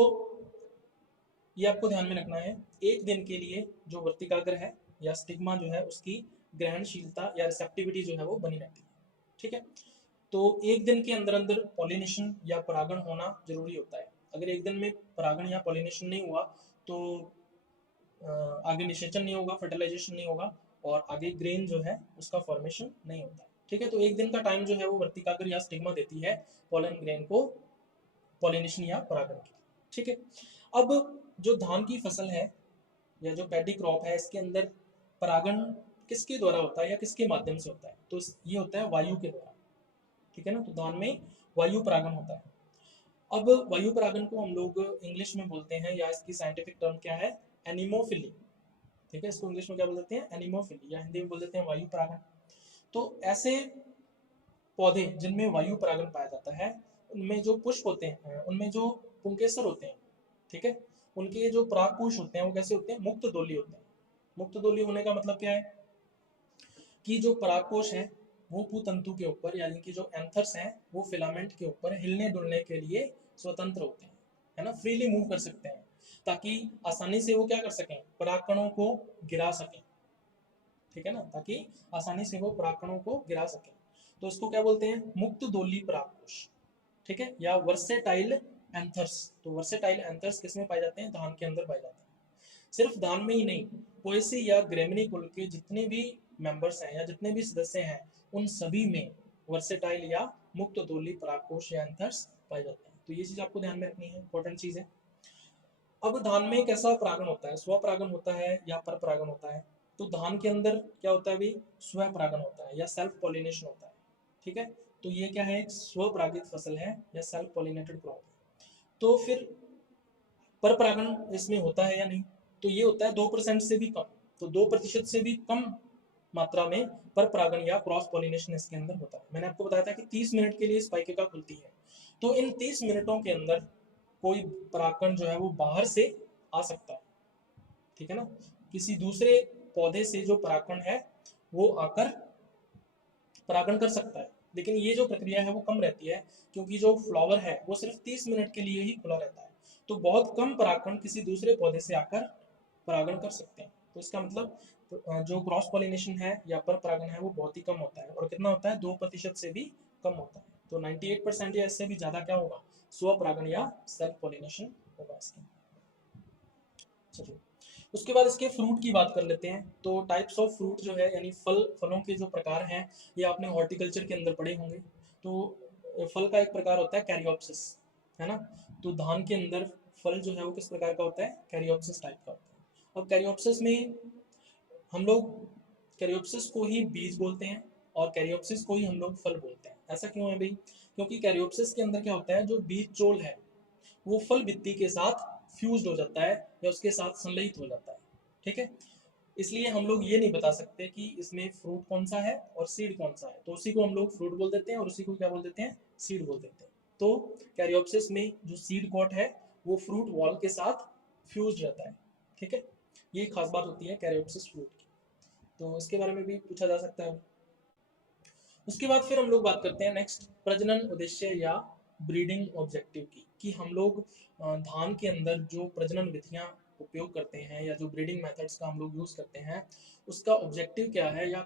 ये आपको ध्यान में रखना है, एक दिन के लिए जो वर्तिकाग्र है या स्टिग्मा जो है उसकी ग्रहणशीलता या रिसेप्टिविटी जो है वो बनी रहती है। ठीक है। तो एक दिन के अंदर अंदर पॉलिनेशन या परागण होना जरूरी होता है। अगर एक दिन में परागण या पॉलिनेशन नहीं हुआ तो आगे निषेचन नहीं होगा, फर्टिलाइजेशन नहीं होगा, और आगे ग्रेन जो है उसका फॉर्मेशन नहीं होता। ठीक है। तो एक दिन का टाइम जो है वो वर्तिकाग्र या स्टिग्मा देती है पॉलन ग्रेन को पॉलिनेशन या परागण के। ठीक है। अब जो धान की फसल है या जो पैडी क्रॉप है इसके अंदर परागण किसके द्वारा होता है या किसके माध्यम से होता है, तो ये होता है वायु के द्वारा। ठीक है ना, तो धान में वायु परागण होता है। अब वायु परागण को हम लोग इंग्लिश में बोलते हैं, या इसकी साइंटिफिक टर्म क्या है, एनिमोफिली। ठीक है, इसको इंग्लिश में क्या बोल देते हैं, एनिमोफिली, या हिंदी में बोल देते हैं वायु परागण। तो ऐसे पौधे जिनमें वायु परागण पाया जाता है उनमें जो पुष्प होते हैं, उनमें जो पुंकेसर होते हैं, ठीक है, उनके जो परागकोश होते हैं वो कैसे होते हैं, मुक्त दोली होते हैं। मुक्त दोली होने का मतलब क्या है कि जो परागकोश है वो पुतंतु के ऊपर, यानी कि जो एंथर्स हैं वो फिलामेंट के ऊपर हिलने डुलने के लिए स्वतंत्र होते हैं, है ना, फ्रीली मूव कर सकते हैं, ताकि आसानी से वो क्या कर सकें, परागकणों को गिरा सकें। ठीक है ना, ताकि आसानी से वो परागकणों को गिरा सकें। तो इसको क्या बोलते हैं, मुक्त दोली परागकोश। ठीक है, या वर्सेटाइल एंथर्स। तो वर्सेटाइल एंथर्स किसमें पाए जाते हैं, धान के अंदर पाए जाते हैं। सिर्फ धान में ही नहीं, पोएसी या ग्रेमिनी कुल के जितने भी मेंबर्स हैं या जितने भी सदस्य हैं उन सभी में वर्सेटाइल या मुक्त दोली परागकोश या एंथर्स पाए जाते हैं। तो ये चीज आपको ध्यान में रखनी है, इंपॉर्टेंट चीज है। अब धान में कैसा परागण होता है, स्व परागण होता है या पर परागण होता है। तो धान के अंदर क्या होता है भाई, स्व परागण होता है या सेल्फ पॉलिनेशन होता है। ठीक है, तो ये क्या है, एक स्व परागित फसल है या सेल्फ पॉलिनेटेड क्रॉप है। तो फिर पर परागण इसमें होता है या नहीं, तो ये होता है 2% से भी कम। तो 2% से भी कम मात्रा में पर परागण या क्रॉस पॉलिनेशन इसके अंदर होता है। मैंने आपको बताया था कि 30 मिनट के लिए स्पाइकिका खुलती है, तो इन 30 मिनटों के अंदर कोई परागकण जो है वो बाहर से आ सकता है। ठीक है ना, किसी दूसरे पौधे से जो परागकण है वो आकर परागण कर सकता है, लेकिन ये जो प्रक्रिया है वो कम रहती है, क्योंकि जो फ्लावर है वो सिर्फ 30 मिनट के लिए ही खुला रहता है। तो बहुत कम परागकण किसी दूसरे पौधे से आकर परागण कर सकते हैं। तो इसका मतलब जो क्रॉस पॉलिनेशन है या पर परागण है वो बहुत ही कम होता है, और कितना होता है, 2% से भी कम होता है। तो 98% या इससे भी ज्यादा क्या होगा, स्व परागण या सेल्फ पॉलिनेशन होगा इसके। चलिए, उसके बाद इसके फ्रूट की बात कर लेते हैं। तो टाइप्स ऑफ फ्रूट जो है, यानी फलों के जो प्रकार हैं, ये आपने हॉर्टिकल्चर के अंदर पढ़े होंगे। तो फल का एक प्रकार होता है कैरियोप्सिस, है ना। तो धान के अंदर फल जो है वो किस प्रकार का होता है, कैरियोप्सिस टाइप का होता है। अब कैरियोप्सिस में हम लोग कैरियोप्सिस को ही बीज बोलते हैं और कैरियोप्सिस को ही हम लोग फल बोलते हैं। ऐसा क्यों है भाई, क्योंकि कैरियोप्सिस के अंदर क्या होता है, जो बीज चोल है वो फल भित्ति के साथ फ्यूज हो जाता है या उसके साथ संलयित हो जाता है। ठीक है, इसलिए हम लोग ये नहीं बता सकते कि इसमें फ्रूट कौन सा है और सीड कौन सा है। तो उसी को हम लोग फ्रूट बोल देते हैं और उसी को क्या बोल देते हैं, सीड बोल देते हैं। तो कैरियोप्सिस में जो सीड कॉट है वो फ्रूट वॉल के साथ फ्यूज रहता है। ठीक है, ये खास बात होती है कैरियोप्सिस फ्रूट की। तो इसके बारे में भी पूछा जा सकता है। उसके बाद फिर हम लोग बात करते हैं नेक्स्ट, प्रजनन उद्देश्य या ब्रीडिंग ऑब्जेक्टिव की, कि हम लोग धान के अंदर जो प्रजनन विधियां उपयोग करते हैं या जो ब्रीडिंग मेथड्स का हम लोग यूज करते हैं उसका ऑब्जेक्टिव क्या है, या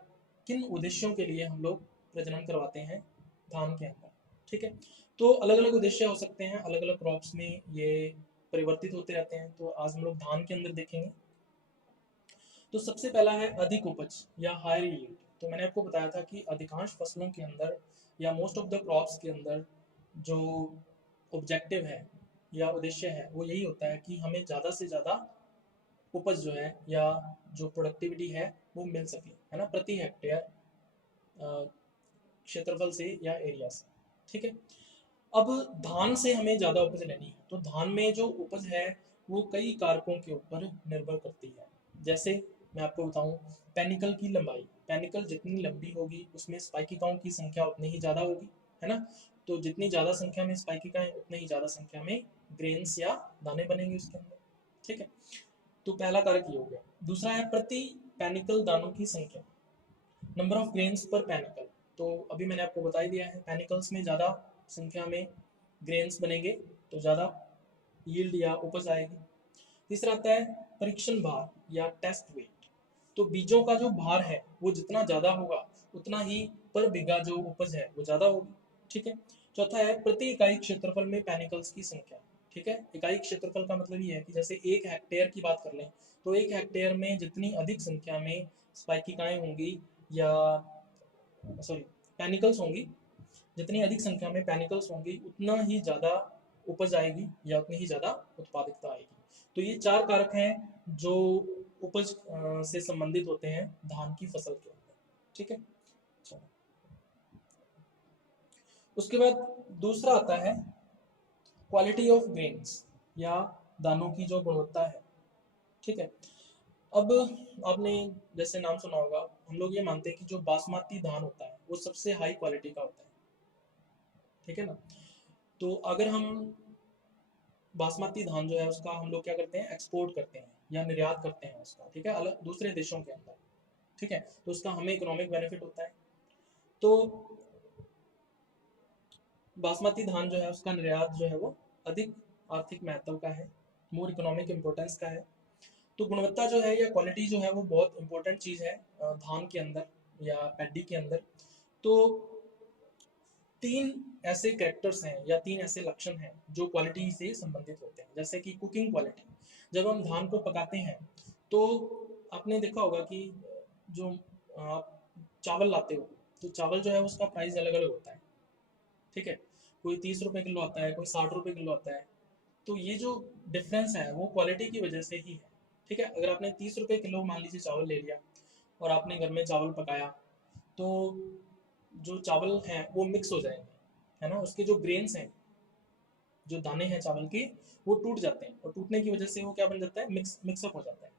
किन उद्देश्यों के लिए हम लोग प्रजनन करवाते हैं धान के अंदर। ठीक है, तो अलग अलग उद्देश्य हो सकते हैं, अलग अलग क्रॉप्स में ये परिवर्तित होते रहते हैं। तो आज हम लोग धान के अंदर देखेंगे। तो सबसे पहला है अधिक उपज या हायर यील्ड। तो मैंने आपको बताया था कि अधिकांश फसलों के अंदर या मोस्ट ऑफ द क्रॉप्स के अंदर जो ऑब्जेक्टिव है या उद्देश्य है वो यही होता है कि हमें ज़्यादा से ज़्यादा उपज जो है या जो प्रोडक्टिविटी है वो मिल सके, है ना, प्रति हेक्टेयर क्षेत्रफल से या एरिया से। ठीक है। अब धान से हमें ज़्यादा उपज लेनी है, तो धान में जो उपज है वो कई कारकों के ऊपर निर्भर करती है। जैसे मैं आपको बताऊं, पेनिकल की लंबाई, पेनिकल जितनी लंबी होगी उसमें स्पाइकिकाओं की संख्या उतनी ही ज़्यादा होगी, है ना। तो जितनी ज़्यादा संख्या में स्पाइकिकाएं उतनी ही ज़्यादा संख्या में ग्रेन्स या दाने बनेंगे उसके अंदर, ठीक है। तो पहला कारक ये हो गया। दूसरा है प्रति पेनिकल दानों की संख्या, नंबर ऑफ ग्रेन्स पर पेनिकल। तो अभी मैंने आपको बता ही दिया है, पेनिकल्स में ज़्यादा संख्या में ग्रेन्स बनेंगे तो ज़्यादा यील्ड या उपज आएगी। तीसरा आता है परीक्षण भार या टेस्ट वेट। तो बीजों का जो भार है वो जितना ज़्यादा होगा उतना ही पर बीघा जो उपज है वो ज़्यादा होगी, ठीक है। चौथा है प्रति इकाई क्षेत्रफल में पेनिकल्स की संख्या, ठीक है। इकाई क्षेत्रफल का मतलब ये है कि जैसे 1 हेक्टेयर की बात कर लें, तो 1 हेक्टेयर में जितनी अधिक संख्या में स्पाइकिकाएं होंगी या सॉरी पेनिकल्स होंगी, जितनी अधिक संख्या में पेनिकल्स होंगी उतना ही ज़्यादा उपज आएगी या उतनी ही ज़्यादा उत्पादकता आएगी। तो ये 4 कारक हैं जो उपज से संबंधित होते हैं धान की फसल के अंदर, ठीक है। चलो, उसके बाद दूसरा आता है क्वालिटी ऑफ ग्रेन्स या दानों की जो गुणवत्ता है, ठीक है। अब आपने जैसे नाम सुना होगा, हम लोग ये मानते हैं कि जो बासमती धान होता है वो सबसे हाई क्वालिटी का होता है, ठीक है ना। तो अगर हम बासमती धान जो है उसका हम लोग क्या करते हैं, एक्सपोर्ट करते हैं या निर्यात करते हैं उसका, ठीक है, अलग दूसरे देशों के अंदर, ठीक है। तो उसका हमें इकोनॉमिक बेनिफिट होता है। तो बासमती धान जो है उसका निर्यात जो है वो अधिक आर्थिक महत्व का है, मोर इकोनॉमिक इम्पोर्टेंस का है। तो गुणवत्ता जो है या क्वालिटी जो है वो बहुत इंपॉर्टेंट चीज़ है धान के अंदर या पैडी के अंदर। तो 3 ऐसे कैरेक्टर्स हैं या 3 ऐसे लक्षण हैं जो क्वालिटी से संबंधित होते हैं। जैसे कि कुकिंग क्वालिटी, जब हम धान को पकाते हैं तो आपने देखा होगा कि जो आप चावल लाते हो तो चावल जो है उसका प्राइस अलग अलग होता है, ठीक है। कोई 30 रुपये किलो आता है, कोई 60 रुपये किलो आता है। तो ये जो डिफरेंस है वो क्वालिटी की वजह से ही है, ठीक है। अगर आपने 30 रुपये किलो मान लीजिए चावल ले लिया और आपने घर में चावल पकाया, तो जो चावल हैं वो मिक्स हो जाएंगे, है ना। उसके जो ग्रेन्स हैं, जो दाने हैं चावल के, वो टूट जाते हैं और टूटने की वजह से वो क्या बन जाता है, मिक्सअप हो जाता है।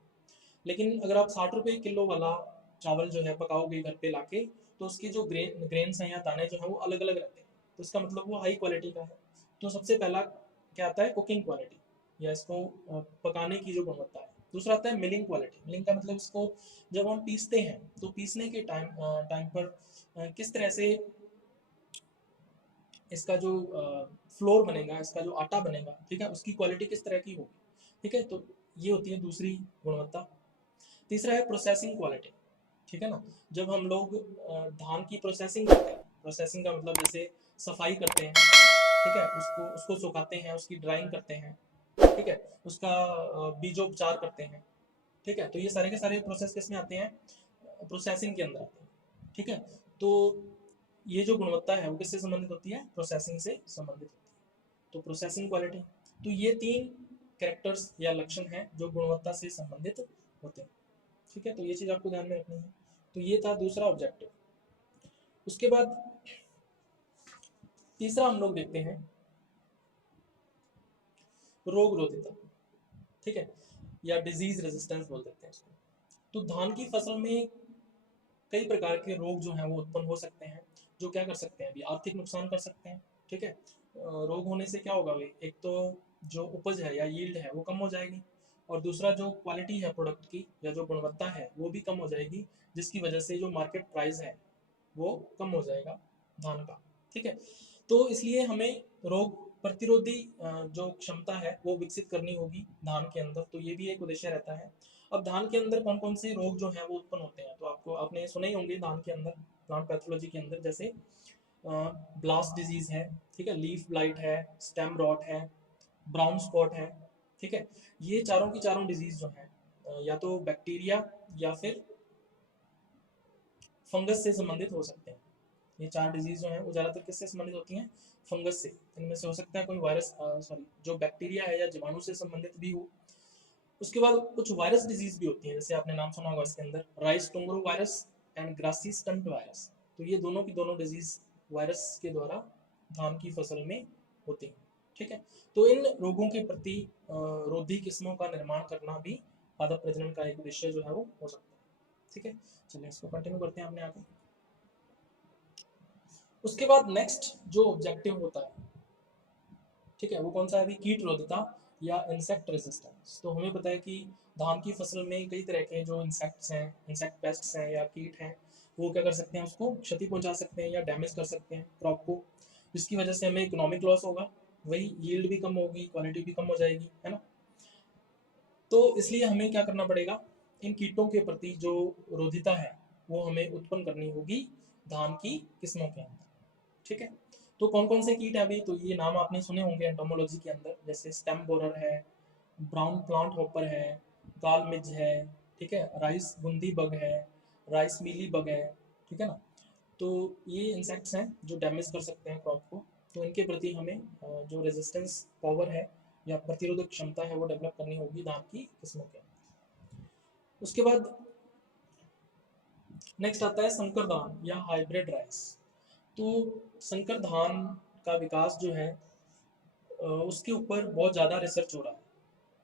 लेकिन अगर आप 60 रुपये किलो वाला चावल जो है पकाओगे घर पे लाके, तो उसके जो ग्रेन्स हैं या दाने जो हैं वो अलग अलग रहते हैं, तो इसका मतलब वो हाई क्वालिटी का है। तो सबसे पहला क्या आता है, कुकिंग क्वालिटी या इसको पकाने की जो गुणवत्ता है। दूसरा आता है मिलिंग क्वालिटी। मिलिंग का मतलब इसको जब हम पीसते हैं तो पीसने के टाइम टाइम पर किस तरह से इसका जो फ्लोर बनेगा, इसका जो आटा बनेगा, ठीक है, उसकी क्वालिटी किस तरह की होगी, ठीक है। तो ये होती है दूसरी गुणवत्ता। तीसरा है प्रोसेसिंग क्वालिटी, ठीक है ना। जब हम लोग धान की प्रोसेसिंग करते हैं, प्रोसेसिंग का मतलब जैसे सफाई करते हैं, ठीक है, उसको उसको सुखाते हैं, उसकी ड्राइंग करते हैं, ठीक है, उसका बीजोपचार करते हैं, ठीक है। तो ये सारे के सारे प्रोसेस किस में आते हैं, प्रोसेसिंग के अंदर आते हैं, ठीक है। तो ये जो गुणवत्ता है वो किससे संबंधित होती है, प्रोसेसिंग से संबंधित होती है। तो प्रोसेसिंग क्वालिटी, तो ये 3 कैरेक्टर्स या लक्षण हैं जो गुणवत्ता से संबंधित होते हैं, ठीक है। तो ये चीज़ आपको ध्यान में रखनी है। तो ये था दूसरा ऑब्जेक्टिव। उसके बाद तीसरा हम लोग देखते हैं रोग रोधिता, ठीक है, या डिजीज रेजिस्टेंस बोल देते हैं इसको। तो धान की फसल में कई प्रकार के रोग जो हैं वो उत्पन्न हो सकते हैं, जो क्या कर सकते हैं, अभी आर्थिक नुकसान कर सकते हैं, ठीक है। रोग होने से क्या होगा भाई, एक तो जो उपज है या यील्ड है वो कम हो जाएगी, और दूसरा जो क्वालिटी है प्रोडक्ट की या जो गुणवत्ता है वो भी कम हो जाएगी, जिसकी वजह से जो मार्केट प्राइस है वो कम हो जाएगा धान का, ठीक है। तो इसलिए हमें रोग प्रतिरोधी जो क्षमता है वो विकसित करनी होगी धान के अंदर, तो ये भी एक उद्देश्य रहता है। अब धान के अंदर कौन कौन से रोग जो हैं वो उत्पन्न होते हैं, तो आपको आपने सुने ही होंगे धान के अंदर, प्लांट पैथोलॉजी के अंदर, जैसे ब्लास्ट डिजीज है, ठीक है, लीफ ब्लाइट है, स्टेम रॉट है, ब्राउन स्पॉट है, ठीक है। ये चारों की चारों डिजीज जो है या तो बैक्टीरिया या फिर फंगस से संबंधित हो सकते हैं। ये 4 डिजीज जो हैं वो ज़्यादातर किससे संबंधित होती हैं, फंगस से। इनमें से हो सकता है कोई वायरस सॉरी जो बैक्टीरिया है या जीवाणु से संबंधित भी हो। उसके बाद कुछ वायरस डिजीज भी होती हैं, जैसे आपने नाम सुना होगा इसके अंदर, rice tungro virus and grassy stunt virus. तो ये दोनों की दोनों डिजीज वायरस के द्वारा धान की फसल में होती हैं। ठीक है, तो इन रोगों के प्रति रोधी किस्मों का निर्माण करना भी पादप प्रजनन का एक उद्देश्य जो है वो हो सकता है। ठीक है, चलिए इसको कंटिन्यू करते हैं अपने आगे। उसके बाद नेक्स्ट जो ऑब्जेक्टिव होता है, ठीक है, वो कौन सा है अभी, कीट रोधता या इंसेक्ट रेजिस्टेंस। तो हमें पता है कि धान की फसल में कई तरह के जो इंसेक्ट्स हैं, इंसेक्ट पेस्ट्स हैं या कीट हैं, वो क्या कर सकते हैं, उसको क्षति पहुंचा सकते हैं या डैमेज कर सकते हैं क्रॉप को, जिसकी वजह से हमें इकोनॉमिक लॉस होगा, वही यील्ड भी कम होगी, क्वालिटी भी कम हो जाएगी, है ना। तो इसलिए हमें क्या करना पड़ेगा, इन कीटों के प्रति जो रोधिता है वो हमें उत्पन्न करनी होगी धान की किस्मों के अंदर। ठीक है, तो कौन कौन से कीट है अभी, तो ये नाम आपने सुने होंगे एंटोमोलॉजी के अंदर, जैसे स्टेम बोरर है, ब्राउन प्लांट हॉपर है, गाल मिज है, ठीक है, राइस बुंदी बग है, राइस मीली बग है, ठीक है ना। तो ये इंसेक्ट्स हैं जो डैमेज कर सकते हैं क्रॉप को, तो इनके प्रति हमें जो रेजिस्टेंस पावर है या प्रतिरोधक क्षमता है वो डेवलप करनी होगी धान की किस्मों के। उसके बाद नेक्स्ट आता है संकर धान या हाइब्रिड राइस। तो संकर धान का विकास जो है उसके ऊपर बहुत ज़्यादा रिसर्च हो रहा है।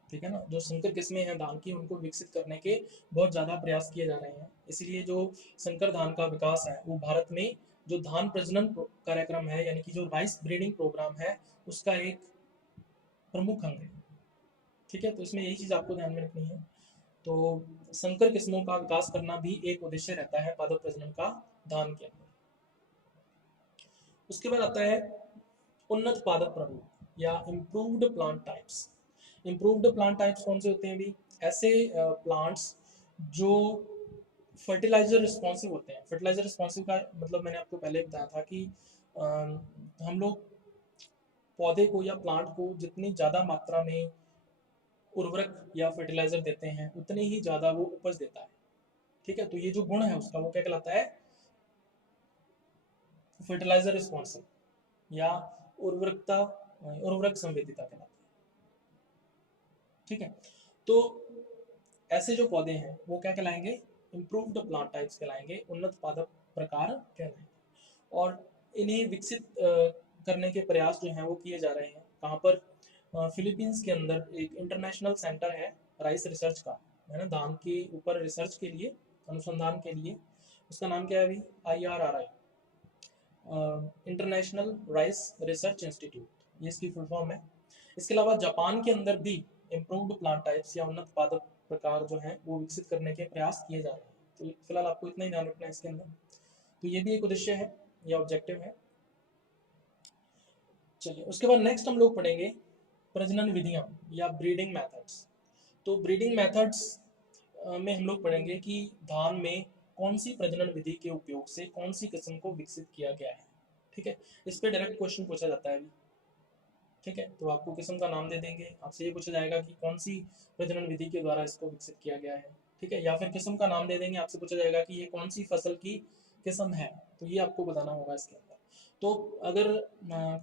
ठीक है ना, जो संकर किस्में हैं धान की उनको विकसित करने के बहुत ज़्यादा प्रयास किए जा रहे हैं। इसीलिए जो संकर धान का विकास है वो भारत में जो धान प्रजनन कार्यक्रम है, यानी कि जो राइस ब्रीडिंग प्रोग्राम है, उसका एक प्रमुख अंग है। ठीक है, तो इसमें यही चीज़ आपको ध्यान में रखनी है। तो संकर किस्मों का विकास करना भी एक उद्देश्य रहता है पादप प्रजनन का धान के अंदर। उसके बाद आता है उन्नत पादप प्ररूप या improved plant types. Improved plant types कौन से होते हैं अभी, ऐसे प्लांट्स जो फर्टिलाइजर रिस्पॉन्सिव होते हैं। फर्टिलाइजर रिस्पॉन्सिव का मतलब मैंने आपको पहले बताया था कि हम लोग पौधे को या प्लांट को जितनी ज़्यादा मात्रा में उर्वरक या फर्टिलाइजर देते हैं उतनी ही ज़्यादा वो उपज देता है। ठीक है, तो ये जो गुण है उसका वो क्या कहलाता है, फर्टिलाइजर रिस्पॉन्सिव या उर्वरक संवेदिता कहलाती है। ठीक है, तो ऐसे जो पौधे हैं वो क्या कहलाएंगे, इम्प्रूव्ड प्लांट टाइप्स कहलाएंगे, उन्नत पादप प्रकार कहलाएंगे। और इन्हें विकसित करने के प्रयास जो हैं वो किए जा रहे हैं। कहाँ पर, फिलीपींस के अंदर एक इंटरनेशनल सेंटर है राइस रिसर्च का, है ना, धान के ऊपर रिसर्च के लिए, अनुसंधान के लिए। उसका नाम क्या है अभी, IRRI, international rice research institute, ये इसकी फुल फॉर्म है। इसके अलावा जापान के अंदर भी इम्प्रूव्ड प्लांट टाइप्स या उन्नत पादप प्रकार जो हैं वो विकसित करने के प्रयास किए जा रहे हैं। तो फिलहाल आपको इतना ही ध्यान रखना है इसके अंदर। तो ये भी एक उद्देश्य है या ऑब्जेक्टिव है। चलिए उसके बाद नेक्स्ट हम लोग पढ़ेंगे प्रजनन विधियां या ब्रीडिंग मेथड्स। तो ब्रीडिंग मेथड्स में हम लोग पढ़ेंगे कि धान में कौन सी प्रजनन विधि के उपयोग से कौन सी किस्म को विकसित किया गया है। ठीक है, इस पे डायरेक्ट क्वेश्चन पूछा जाता है अभी। ठीक है, तो आपको किस्म का नाम दे देंगे, आपसे ये पूछा जाएगा कि कौन सी प्रजनन विधि के द्वारा इसको विकसित किया गया है। ठीक है, या फिर किस्म का नाम दे देंगे, आपसे पूछा जाएगा कि ये कौन सी फसल की किस्म है, तो ये आपको बताना होगा इसके अंदर। तो अगर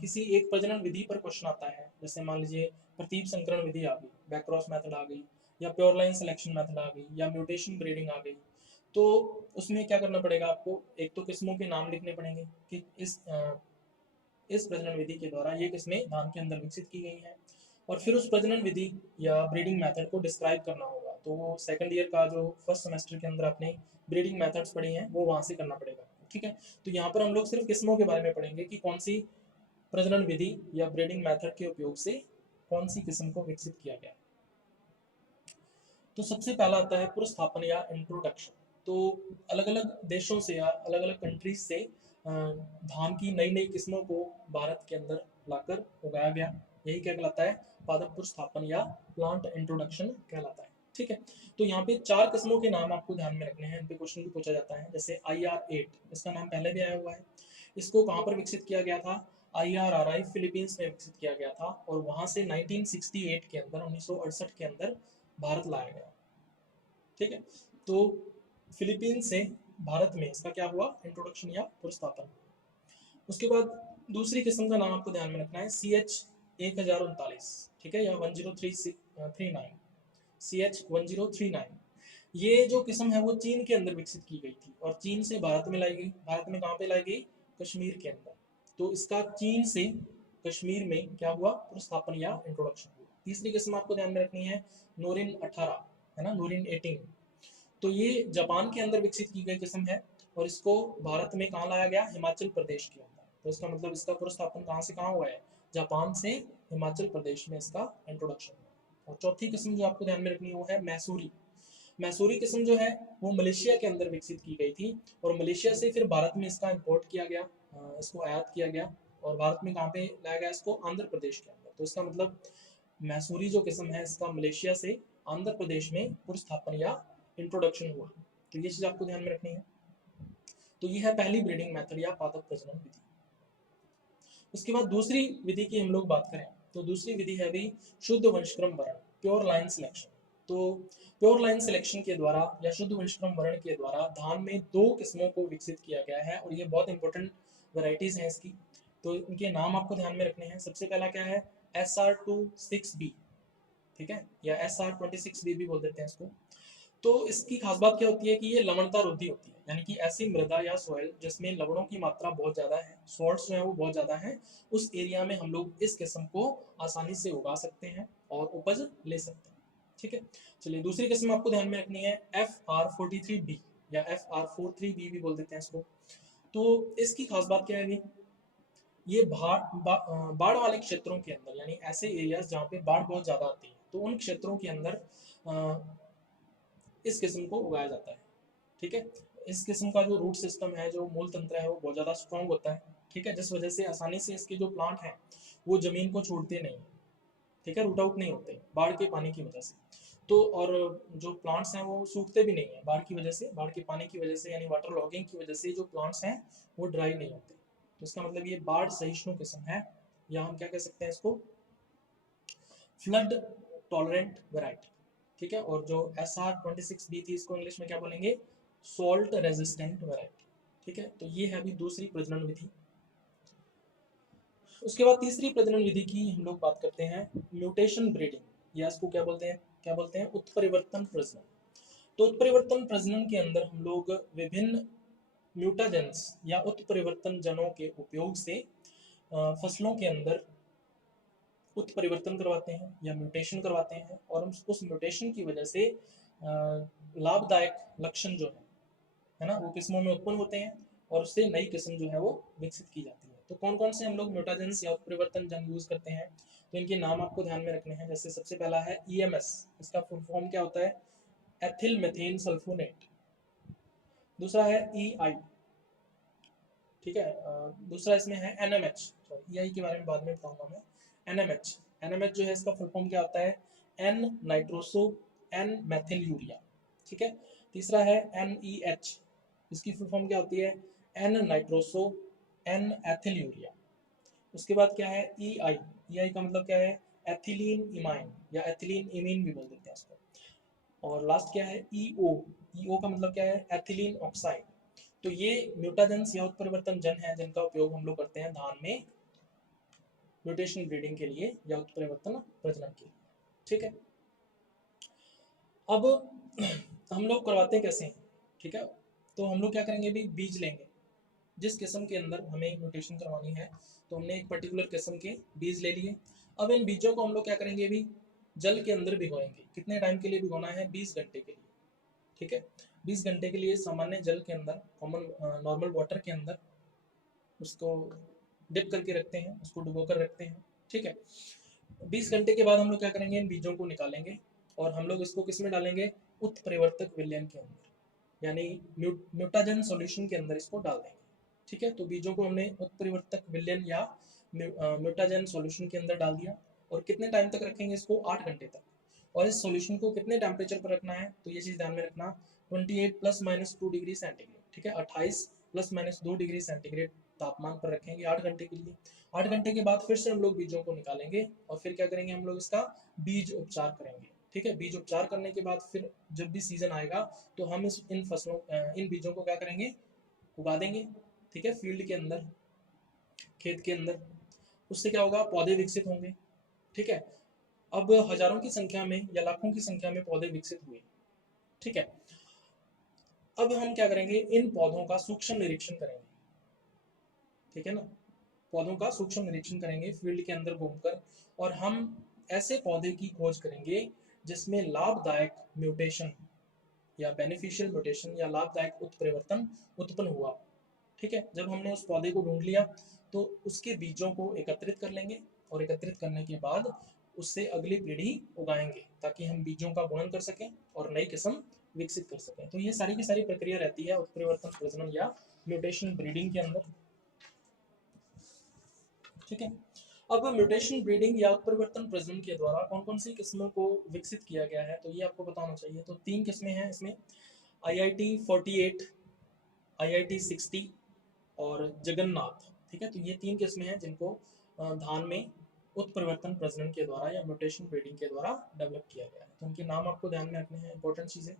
किसी एक प्रजनन विधि पर क्वेश्चन आता है, जैसे मान लीजिए प्रतीप संकरण विधि आ गई, बैक्रॉस मेथड आ गई, या प्योर लाइन सिलेक्शन मेथड आ गई, या म्यूटेशन ब्रीडिंग आ गई, तो उसमें क्या करना पड़ेगा आपको, एक तो किस्मों के नाम लिखने पड़ेंगे कि इस प्रजनन विधि के द्वारा ये किस्में धान के अंदर विकसित की गई हैं, और फिर उस प्रजनन विधि या ब्रीडिंग मेथड को डिस्क्राइब करना होगा। तो वो सेकंड ईयर का जो फर्स्ट सेमेस्टर के अंदर आपने ब्रीडिंग मेथड्स पढ़ी हैं वो वहाँ से करना पड़ेगा। ठीक है, तो यहाँ पर हम लोग सिर्फ किस्मों के बारे में पढ़ेंगे कि कौन सी प्रजनन विधि या ब्रीडिंग मेथड के उपयोग से कौन सी किस्म को विकसित किया गया। तो सबसे पहला आता है पुरस्थापन या इंट्रोडक्शन। तो अलग अलग देशों से या अलग अलग कंट्रीज से धान की नई नई किस्मों को भारत के अंदर लाकर उगाया गया, यही क्या कहलाता है, पादप पुरस्थापन या प्लांट इंट्रोडक्शन कहलाता है। ठीक है, तो यहाँ पे 4 किस्मों के नाम आपको ध्यान में रखने हैं, इन पे क्वेश्चन भी पूछा जाता है। जैसे IR8, इसका नाम पहले भी आया हुआ है। इसको कहाँ पर विकसित किया गया था, IRRI फिलीपींस में विकसित किया गया था, और वहां से 1968 के अंदर, 1968 के अंदर भारत लाया गया। ठीक है, तो फिलीपीन से भारत में इसका क्या हुआ, इंट्रोडक्शन या पुरस्तापन। उसके बाद दूसरी किस्म का नाम आपको ध्यान में रखना है, CH1039, ठीक है, या 10339, CH1039। ये जो किस्म है वो चीन के अंदर विकसित की गई थी और चीन से भारत में लाई गई। भारत में कहाँ पे लाई गई, कश्मीर के अंदर। तो इसका चीन से कश्मीर में क्या हुआ, पुनर्स्थापन या इंट्रोडक्शन हुआ। तीसरी किस्म आपको ध्यान में रखनी है नोरिन 18, है ना, नोरिन 18। तो ये जापान के अंदर विकसित की गई किस्म है और इसको भारत में कहाँ लाया गया, हिमाचल प्रदेश के अंदर। तो इसका मतलब इसका पुनर्स्थापन कहाँ से कहाँ हुआ है, जापान से हिमाचल प्रदेश में इसका इंट्रोडक्शन हुआ। और चौथी किस्म जो आपको ध्यान में रखनी है वो है मैसूरी। मैसूरी किस्म जो है वो मलेशिया के अंदर विकसित की गई थी और मलेशिया से फिर भारत में इसका इंपोर्ट किया गया, इसको आयात किया गया और भारत में कहाँ पे लाया गया, इसको आंध्र प्रदेश के अंदर। तो इसका मतलब मैसूरी जो किस्म है इसका मलेशिया से आंध्र प्रदेश में पुनर्स्थापन या इंट्रोडक्शन हुआ। तो ये चीज आपको ध्यान में रखनी है। तो ये है पहली ब्रीडिंग मेथड या पादप प्रजनन विधि। उसके बाद दूसरी विधि की हम लोग बात करें तो दूसरी विधि है भी शुद्ध वंशक्रम वर्ण, प्योर लाइन सिलेक्शन। तो प्योर लाइन सिलेक्शन के द्वारा या शुद्ध वंशक्रम वर्ण के द्वारा धान में दो किस्मों को विकसित किया गया है और ये बहुत इंपॉर्टेंट वैरायटीज हैं इसकी। तो इनके नाम आपको ध्यान में रखने हैं। सबसे पहला क्या है, SR26B, ठीक है, या SR26B भी बोल देते हैं इसको। तो इसकी खास बात क्या होती है कि ये लवणता रोधी होती है, यानी कि ऐसी मृदा या सॉइल जिसमें लवणों की मात्रा बहुत ज़्यादा है, सॉल्ट्स जो है वो बहुत ज़्यादा है, उस एरिया में हम लोग इस किस्म को आसानी से उगा सकते हैं और उपज ले सकते हैं। ठीक है, चलिए दूसरी किस्म आपको ध्यान में रखनी है FR43B या FR43B भी बोल देते हैं इसको। तो इसकी खास बात क्या है, ये बाढ़ वाले क्षेत्रों के अंदर, यानी ऐसे एरियाज जहाँ पे बाढ़ बहुत ज़्यादा आती है, तो उन क्षेत्रों के अंदर इस किस्म को उगाया जाता है। ठीक है, इस किस्म का जो रूट सिस्टम है, जो मूल तंत्र है, वो बहुत ज़्यादा स्ट्रॉन्ग होता है। ठीक है, जिस वजह से आसानी से इसके जो प्लांट हैं वो ज़मीन को छोड़ते नहीं। ठीक है, रूट आउट नहीं होते बाढ़ के पानी की वजह से। तो और जो प्लांट्स हैं वो सूखते भी नहीं है बाढ़ की वजह से, बाढ़ के पानी की वजह से, यानी वाटर लॉगिंग की वजह से जो प्लांट्स हैं वो ड्राई नहीं होते। तो इसका मतलब ये बाढ़ सहिष्णु किस्म है, या हम क्या कह सकते हैं इसको, फ्लड टॉलरेंट वैरायटी। ठीक है, और जो SR26B थी इसको इंग्लिश में क्या बोलेंगे, सॉल्ट रेजिस्टेंट वैरायटी। ठीक है, तो ये है अभी दूसरी प्रजनन विधि। उसके बाद तीसरी प्रजनन विधि की हम लोग बात करते हैं म्यूटेशन ब्रीडिंग, या इसको क्या बोलते हैं उत्परिवर्तन प्रजनन। तो उत्परिवर्तन प्रजनन के अंदर हम लोग विभिन्न म्यूटाजेंस या उत्परिवर्तन जनों के उपयोग से फसलों के अंदर उत्परिवर्तन करवाते हैं या म्यूटेशन करवाते हैं, और उस म्यूटेशन की वजह से लाभदायक लक्षण जो है ना, वो किस्मों में उत्पन्न होते हैं और उससे नई किस्म जो है वो विकसित की जाती है। तो कौन कौन से हम लोग म्यूटाजेंस या उत्परिवर्तन जन यूज करते हैं, तो इनके नाम आपको ध्यान में रखने हैं। जैसे सबसे पहला है EMS, इसका फुल फॉर्म क्या होता है, एथिल मेथेन सल्फोनेट। दूसरा है EI, ठीक है, दूसरा इसमें है NMH, सॉरी EI के बारे में बाद में बताऊंगा मैं। NMH जो है इसका फुल फॉर्म क्या होता है, N nitroso N Maithil urea. ठीक है, तीसरा है NEH, इसकी फुल फॉर्म क्या होती है, N nitroso N ethyl urea. उसके बाद क्या है EI का मतलब क्या है, एथिलीन इमाइन या एथिलीन इमीन भी बोल देते हैं इसको। और लास्ट क्या है EO का मतलब क्या है, एथिलीन ऑक्साइड। तो ये म्यूटाजेंस या उत्परिवर्तन जन है जिनका उपयोग हम लोग करते हैं धान में म्यूटेशन ब्रीडिंग के लिए या उत्परिवर्तन प्रजनन के लिए। ठीक है, अब हम लोग करवाते कैसे हैं, ठीक है, तो हम लोग क्या करेंगे भी, बीज लेंगे जिस किस्म के अंदर हमें म्यूटेशन करवानी है, तो हमने एक पर्टिकुलर किस्म के बीज ले लिए। अब इन बीजों को हम लोग क्या करेंगे भी, जल के अंदर भिगोएंगे। कितने टाइम के लिए भिगोना है, 20 घंटे के लिए। ठीक है, 20 घंटे के लिए सामान्य जल के अंदर, कॉमन नॉर्मल वाटर के अंदर उसको डिप करके रखते हैं, उसको डुबो कर रखते हैं। ठीक है, 20 घंटे के बाद हम लोग क्या करेंगे, इन बीजों को निकालेंगे और हम लोग इसको किस में डालेंगे, उत्परिवर्तक विलयन के अंदर, यानी म्यूटाजन सॉल्यूशन के अंदर इसको डाल देंगे। ठीक है, तो बीजों को हमने उत्परिवर्तक विलयन या म्यूटाजन सॉल्यूशन के अंदर डाल दिया। और कितने टाइम तक रखेंगे इसको, 8 घंटे तक। और इस सॉल्यूशन को कितने टेम्परेचर पर रखना है, तो ये चीज़ ध्यान में रखना, 28 ± 2 डिग्री सेंटीग्रेड। ठीक है, 28 ± 2 डिग्री सेंटीग्रेड तापमान पर रखेंगे 8 घंटे के लिए। 8 घंटे के बाद फिर से हम लोग बीजों को निकालेंगे और फिर क्या करेंगे, हम लोग इसका बीज उपचार करेंगे। ठीक है, बीज उपचार करने के बाद फिर जब भी सीजन आएगा तो हम इन बीजों को क्या करेंगे, उगा देंगे। ठीक है, फील्ड के अंदर, खेत के अंदर। उससे क्या होगा, पौधे विकसित होंगे। ठीक है, अब हजारों की संख्या में या लाखों की संख्या में पौधे विकसित हुए। ठीक है, अब हम क्या करेंगे, इन पौधों का सूक्ष्म निरीक्षण करेंगे। ठीक है ना, पौधों का सूक्ष्म निरीक्षण करेंगे फील्ड के अंदर घूमकर, और हम ऐसे पौधे की खोज करेंगे जिसमें लाभदायक म्यूटेशन या बेनिफिशियल म्यूटेशन या लाभदायक उत्परिवर्तन उत्पन्न हुआ। ठीक है, जब हमने उस पौधे को ढूंढ लिया तो उसके बीजों को एकत्रित कर लेंगे, और एकत्रित करने के बाद उससे अगली पीढ़ी उगाएंगे ताकि हम बीजों का गुणन कर सकें और नई किस्म विकसित कर सकें। तो ये सारी की सारी प्रक्रिया रहती है उत्परिवर्तन प्रजनन या म्यूटेशन ब्रीडिंग के अंदर। ठीक है, अब म्यूटेशन ब्रीडिंग या उत्परिवर्तन प्रजनन के द्वारा कौन कौन सी किस्मों को विकसित किया गया है, तो ये आपको बताना चाहिए। तो 3 किस्में हैं इसमें, IIT 48, IIT 60 और जगन्नाथ। ठीक है, तो ये 3 किस्में हैं जिनको धान में उत्परिवर्तन प्रजनन के द्वारा या म्यूटेशन ब्रीडिंग के द्वारा डेवलप किया गया है। तो उनके नाम आपको ध्यान में रखने हैं, इंपॉर्टेंट चीजें।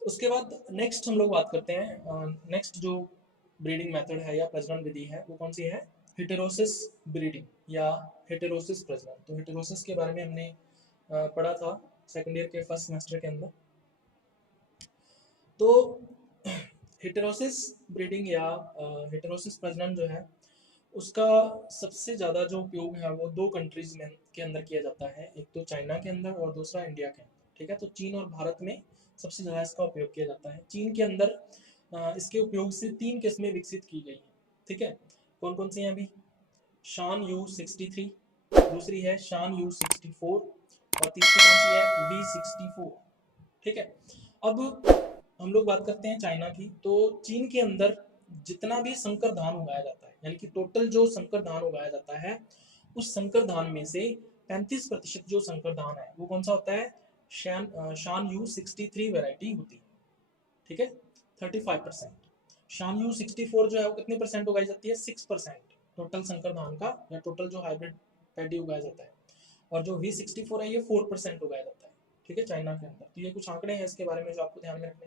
उसके बाद नेक्स्ट हम लोग बात करते हैं, नेक्स्ट जो ब्रीडिंग मेथड है या प्रजनन विधि है वो कौन सी है, हेटेरोसिस ब्रीडिंग या हेटेरोसिस प्रजनन। तो हेटेरोसिस के बारे में हमने पढ़ा था सेकंड ईयर के फर्स्ट सेमेस्टर के अंदर। तो हेटेरोसिस ब्रीडिंग या हेटेरोसिस प्रजनन जो है उसका सबसे ज़्यादा जो उपयोग है वो 2 कंट्रीज में के अंदर किया जाता है, एक तो चाइना के अंदर और दूसरा इंडिया के अंदर। ठीक है, तो चीन और भारत में सबसे ज़्यादा इसका उपयोग किया जाता है। चीन के अंदर इसके उपयोग से 3 किस्में विकसित की गई हैं। ठीक है, कौन कौन सी हैं अभी, शान U63, दूसरी है शान U64 और तीसरी कौन सी है V64। ठीक है, अब हम लोग बात करते हैं चाइना की। तो चीन के अंदर जितना भी संकर धान उगाया जाता है, यानी कि टोटल जो संकर धान उगाया जाता है उस संकर धान में से 35% जो संकर धान है वो कौन सा होता है, शान U63 वैरायटी होती है। ठीक है, 35%। शान U64 जो है वो कितने परसेंट उगाई जाती है, 6% टोटल संकर धान का या टोटल जो हाइब्रिड पैडी उगाया जाता है। और जो V64 है ये 4% उगाया जाता है। ठीक है, चाइना के अंदर। तो ये कुछ आंकड़े हैं इसके बारे में जो आपको ध्यान में रखने हैं।